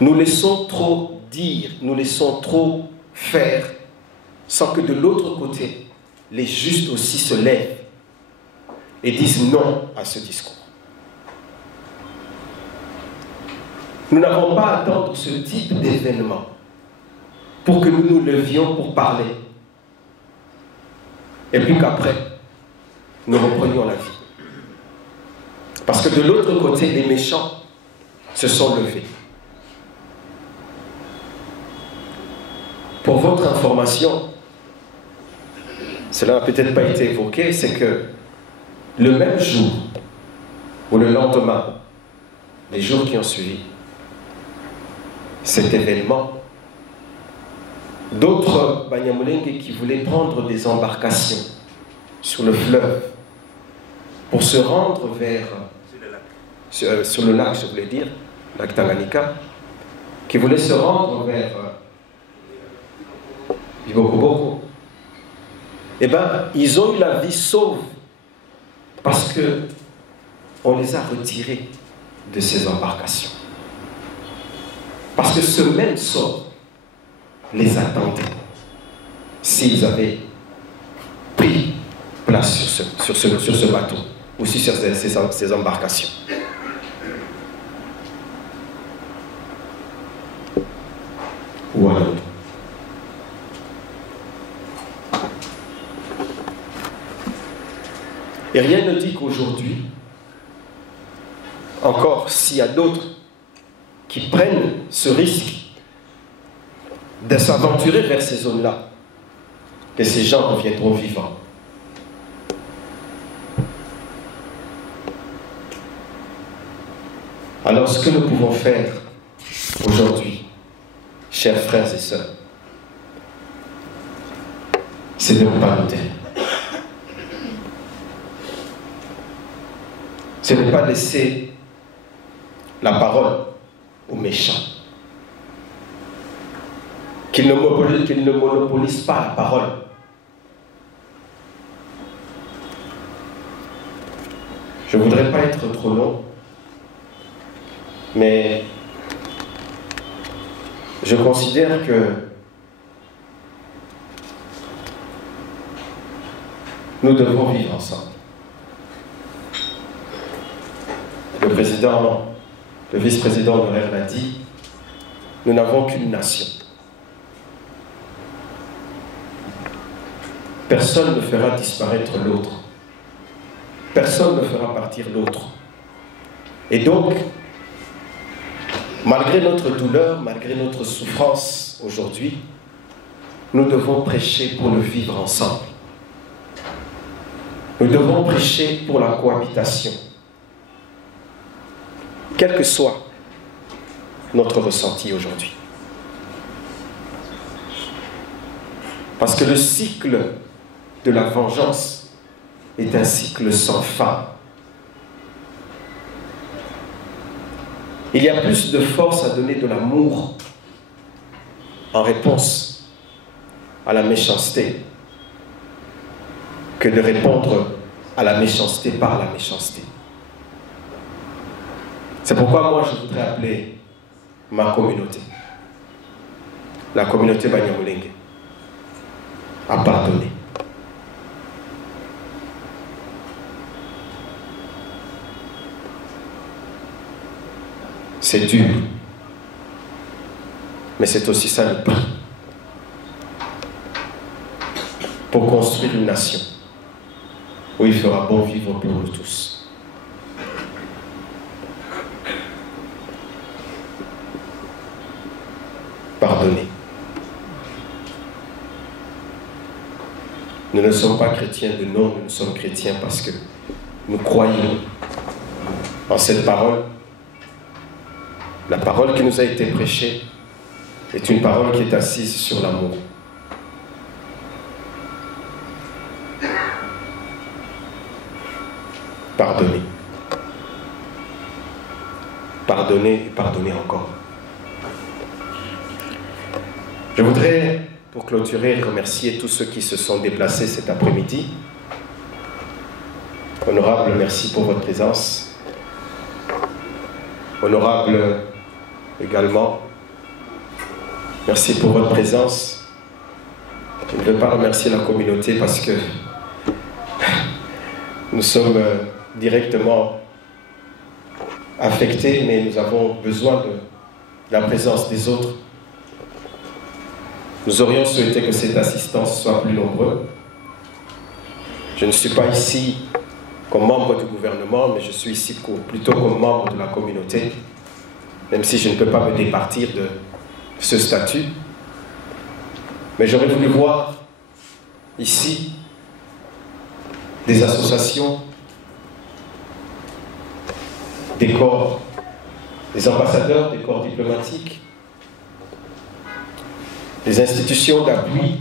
Nous laissons trop dire, nous laissons trop faire, sans que de l'autre côté, les justes aussi se lèvent et disent non à ce discours. Nous n'avons pas à attendre ce type d'événement pour que nous nous levions pour parler. Et puis qu'après, nous reprenions la vie. Parce que de l'autre côté, les méchants se sont levés. Pour votre information, cela n'a peut-être pas été évoqué, c'est que le même jour ou le lendemain, les jours qui ont suivi cet événement, d'autres Banyamulenge qui voulaient prendre des embarcations sur le fleuve pour se rendre vers sur le lac, je voulais dire, lac Tanganyika, qui voulaient se rendre vers Bibokoboko. Eh bien, ils ont eu la vie sauve parce que on les a retirés de ces embarcations. Parce que ce même sort les attendait s'ils avaient pris place sur ce bateau ou sur ces embarcations. Ou alors, et rien ne dit qu'aujourd'hui, encore s'il y a d'autres qui prennent ce risque de s'aventurer vers ces zones-là, que ces gens reviendront vivants. Alors ce que nous pouvons faire aujourd'hui, chers frères et sœurs, c'est de ne pas nous taire. C'est de ne pas laisser la parole aux méchants. Qu'ils ne monopolisent pas la parole. Je ne voudrais pas être trop long, mais je considère que nous devons vivre ensemble. Le vice-président de l'ER l'a dit, nous n'avons qu'une nation. Personne ne fera disparaître l'autre. Personne ne fera partir l'autre. Et donc, malgré notre douleur, malgré notre souffrance aujourd'hui, nous devons prêcher pour le vivre ensemble. Nous devons prêcher pour la cohabitation. Quel que soit notre ressenti aujourd'hui. Parce que le cycle de la vengeance est un cycle sans fin. Il y a plus de force à donner de l'amour en réponse à la méchanceté que de répondre à la méchanceté par la méchanceté. C'est pourquoi moi je voudrais appeler ma communauté, la communauté Banyamulenge, à pardonner. C'est dur, mais c'est aussi ça le prix pour construire une nation où il fera bon vivre pour nous tous. Pardonner. Nous ne sommes pas chrétiens de nom, nous sommes chrétiens parce que nous croyons en cette parole. La parole qui nous a été prêchée est une parole qui est assise sur l'amour. Pardonner. Pardonner et pardonner encore. Je voudrais, pour clôturer, remercier tous ceux qui se sont déplacés cet après-midi. Honorable, merci pour votre présence. Honorable également, merci pour votre présence. Je ne veux pas remercier la communauté parce que nous sommes directement affectés, mais nous avons besoin de la présence des autres. Nous aurions souhaité que cette assistance soit plus nombreuse. Je ne suis pas ici comme membre du gouvernement, mais je suis ici plutôt comme membre de la communauté, même si je ne peux pas me départir de ce statut. Mais j'aurais voulu voir ici des associations, des corps, des ambassadeurs, des corps diplomatiques, des institutions d'appui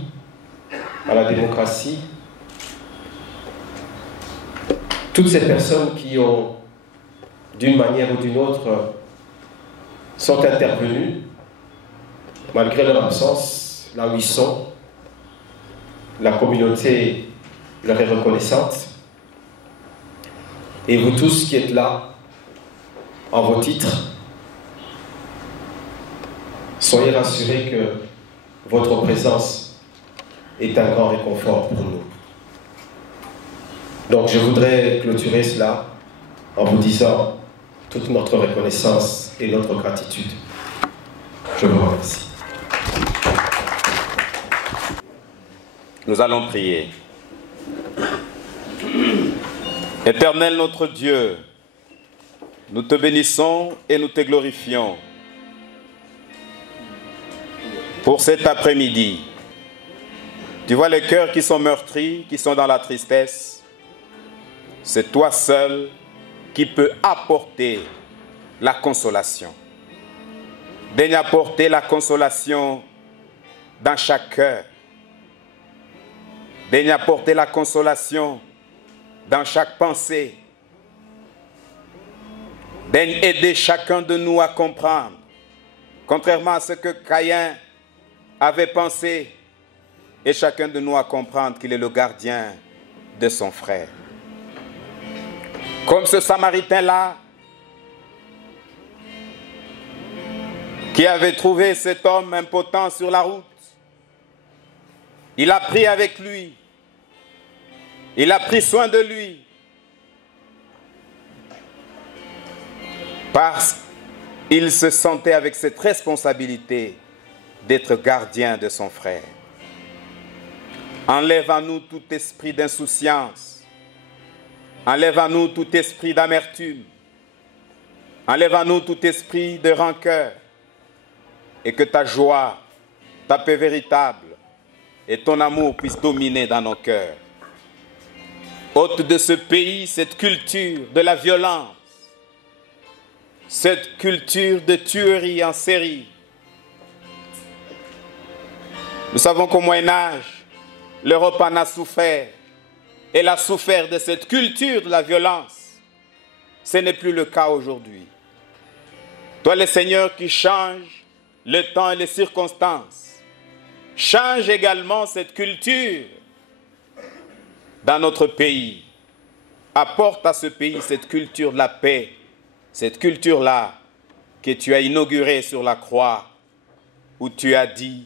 à la démocratie, toutes ces personnes qui ont d'une manière ou d'une autre, sont intervenus, malgré leur absence, là où ils sont. La communauté leur est reconnaissante. Et vous tous qui êtes là, en vos titres, soyez rassurés que votre présence est un grand réconfort pour nous. Donc je voudrais clôturer cela en vous disant toute notre reconnaissance et notre gratitude. Je vous remercie. Nous allons prier. Éternel notre Dieu, nous te bénissons et nous te glorifions pour cet après-midi. Tu vois les cœurs qui sont meurtris, qui sont dans la tristesse. C'est toi seul qui peux apporter la consolation. Daigne apporter la consolation dans chaque cœur. Daigne apporter la consolation dans chaque pensée. Daigne aider chacun de nous à comprendre, contrairement à ce que Caïn avait pensé, et chacun de nous à comprendre qu'il est le gardien de son frère. Comme ce Samaritain-là, qui avait trouvé cet homme impotent sur la route, il a pris avec lui, il a pris soin de lui, parce qu'il se sentait avec cette responsabilité d'être gardien de son frère. Enlève à nous tout esprit d'insouciance, enlève à nous tout esprit d'amertume, enlève à nous tout esprit de rancœur, et que ta joie, ta paix véritable et ton amour puissent dominer dans nos cœurs. Ôte de ce pays cette culture de la violence, cette culture de tuerie en série. Nous savons qu'au Moyen-Âge, l'Europe en a souffert. Elle a souffert de cette culture de la violence. Ce n'est plus le cas aujourd'hui. Toi, le Seigneur qui change le temps et les circonstances, change également cette culture dans notre pays. Apporte à ce pays cette culture de la paix, cette culture-là que tu as inaugurée sur la croix, où tu as dit: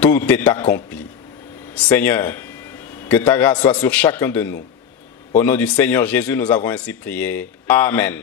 tout est accompli. Seigneur, que ta grâce soit sur chacun de nous. Au nom du Seigneur Jésus, nous avons ainsi prié. Amen.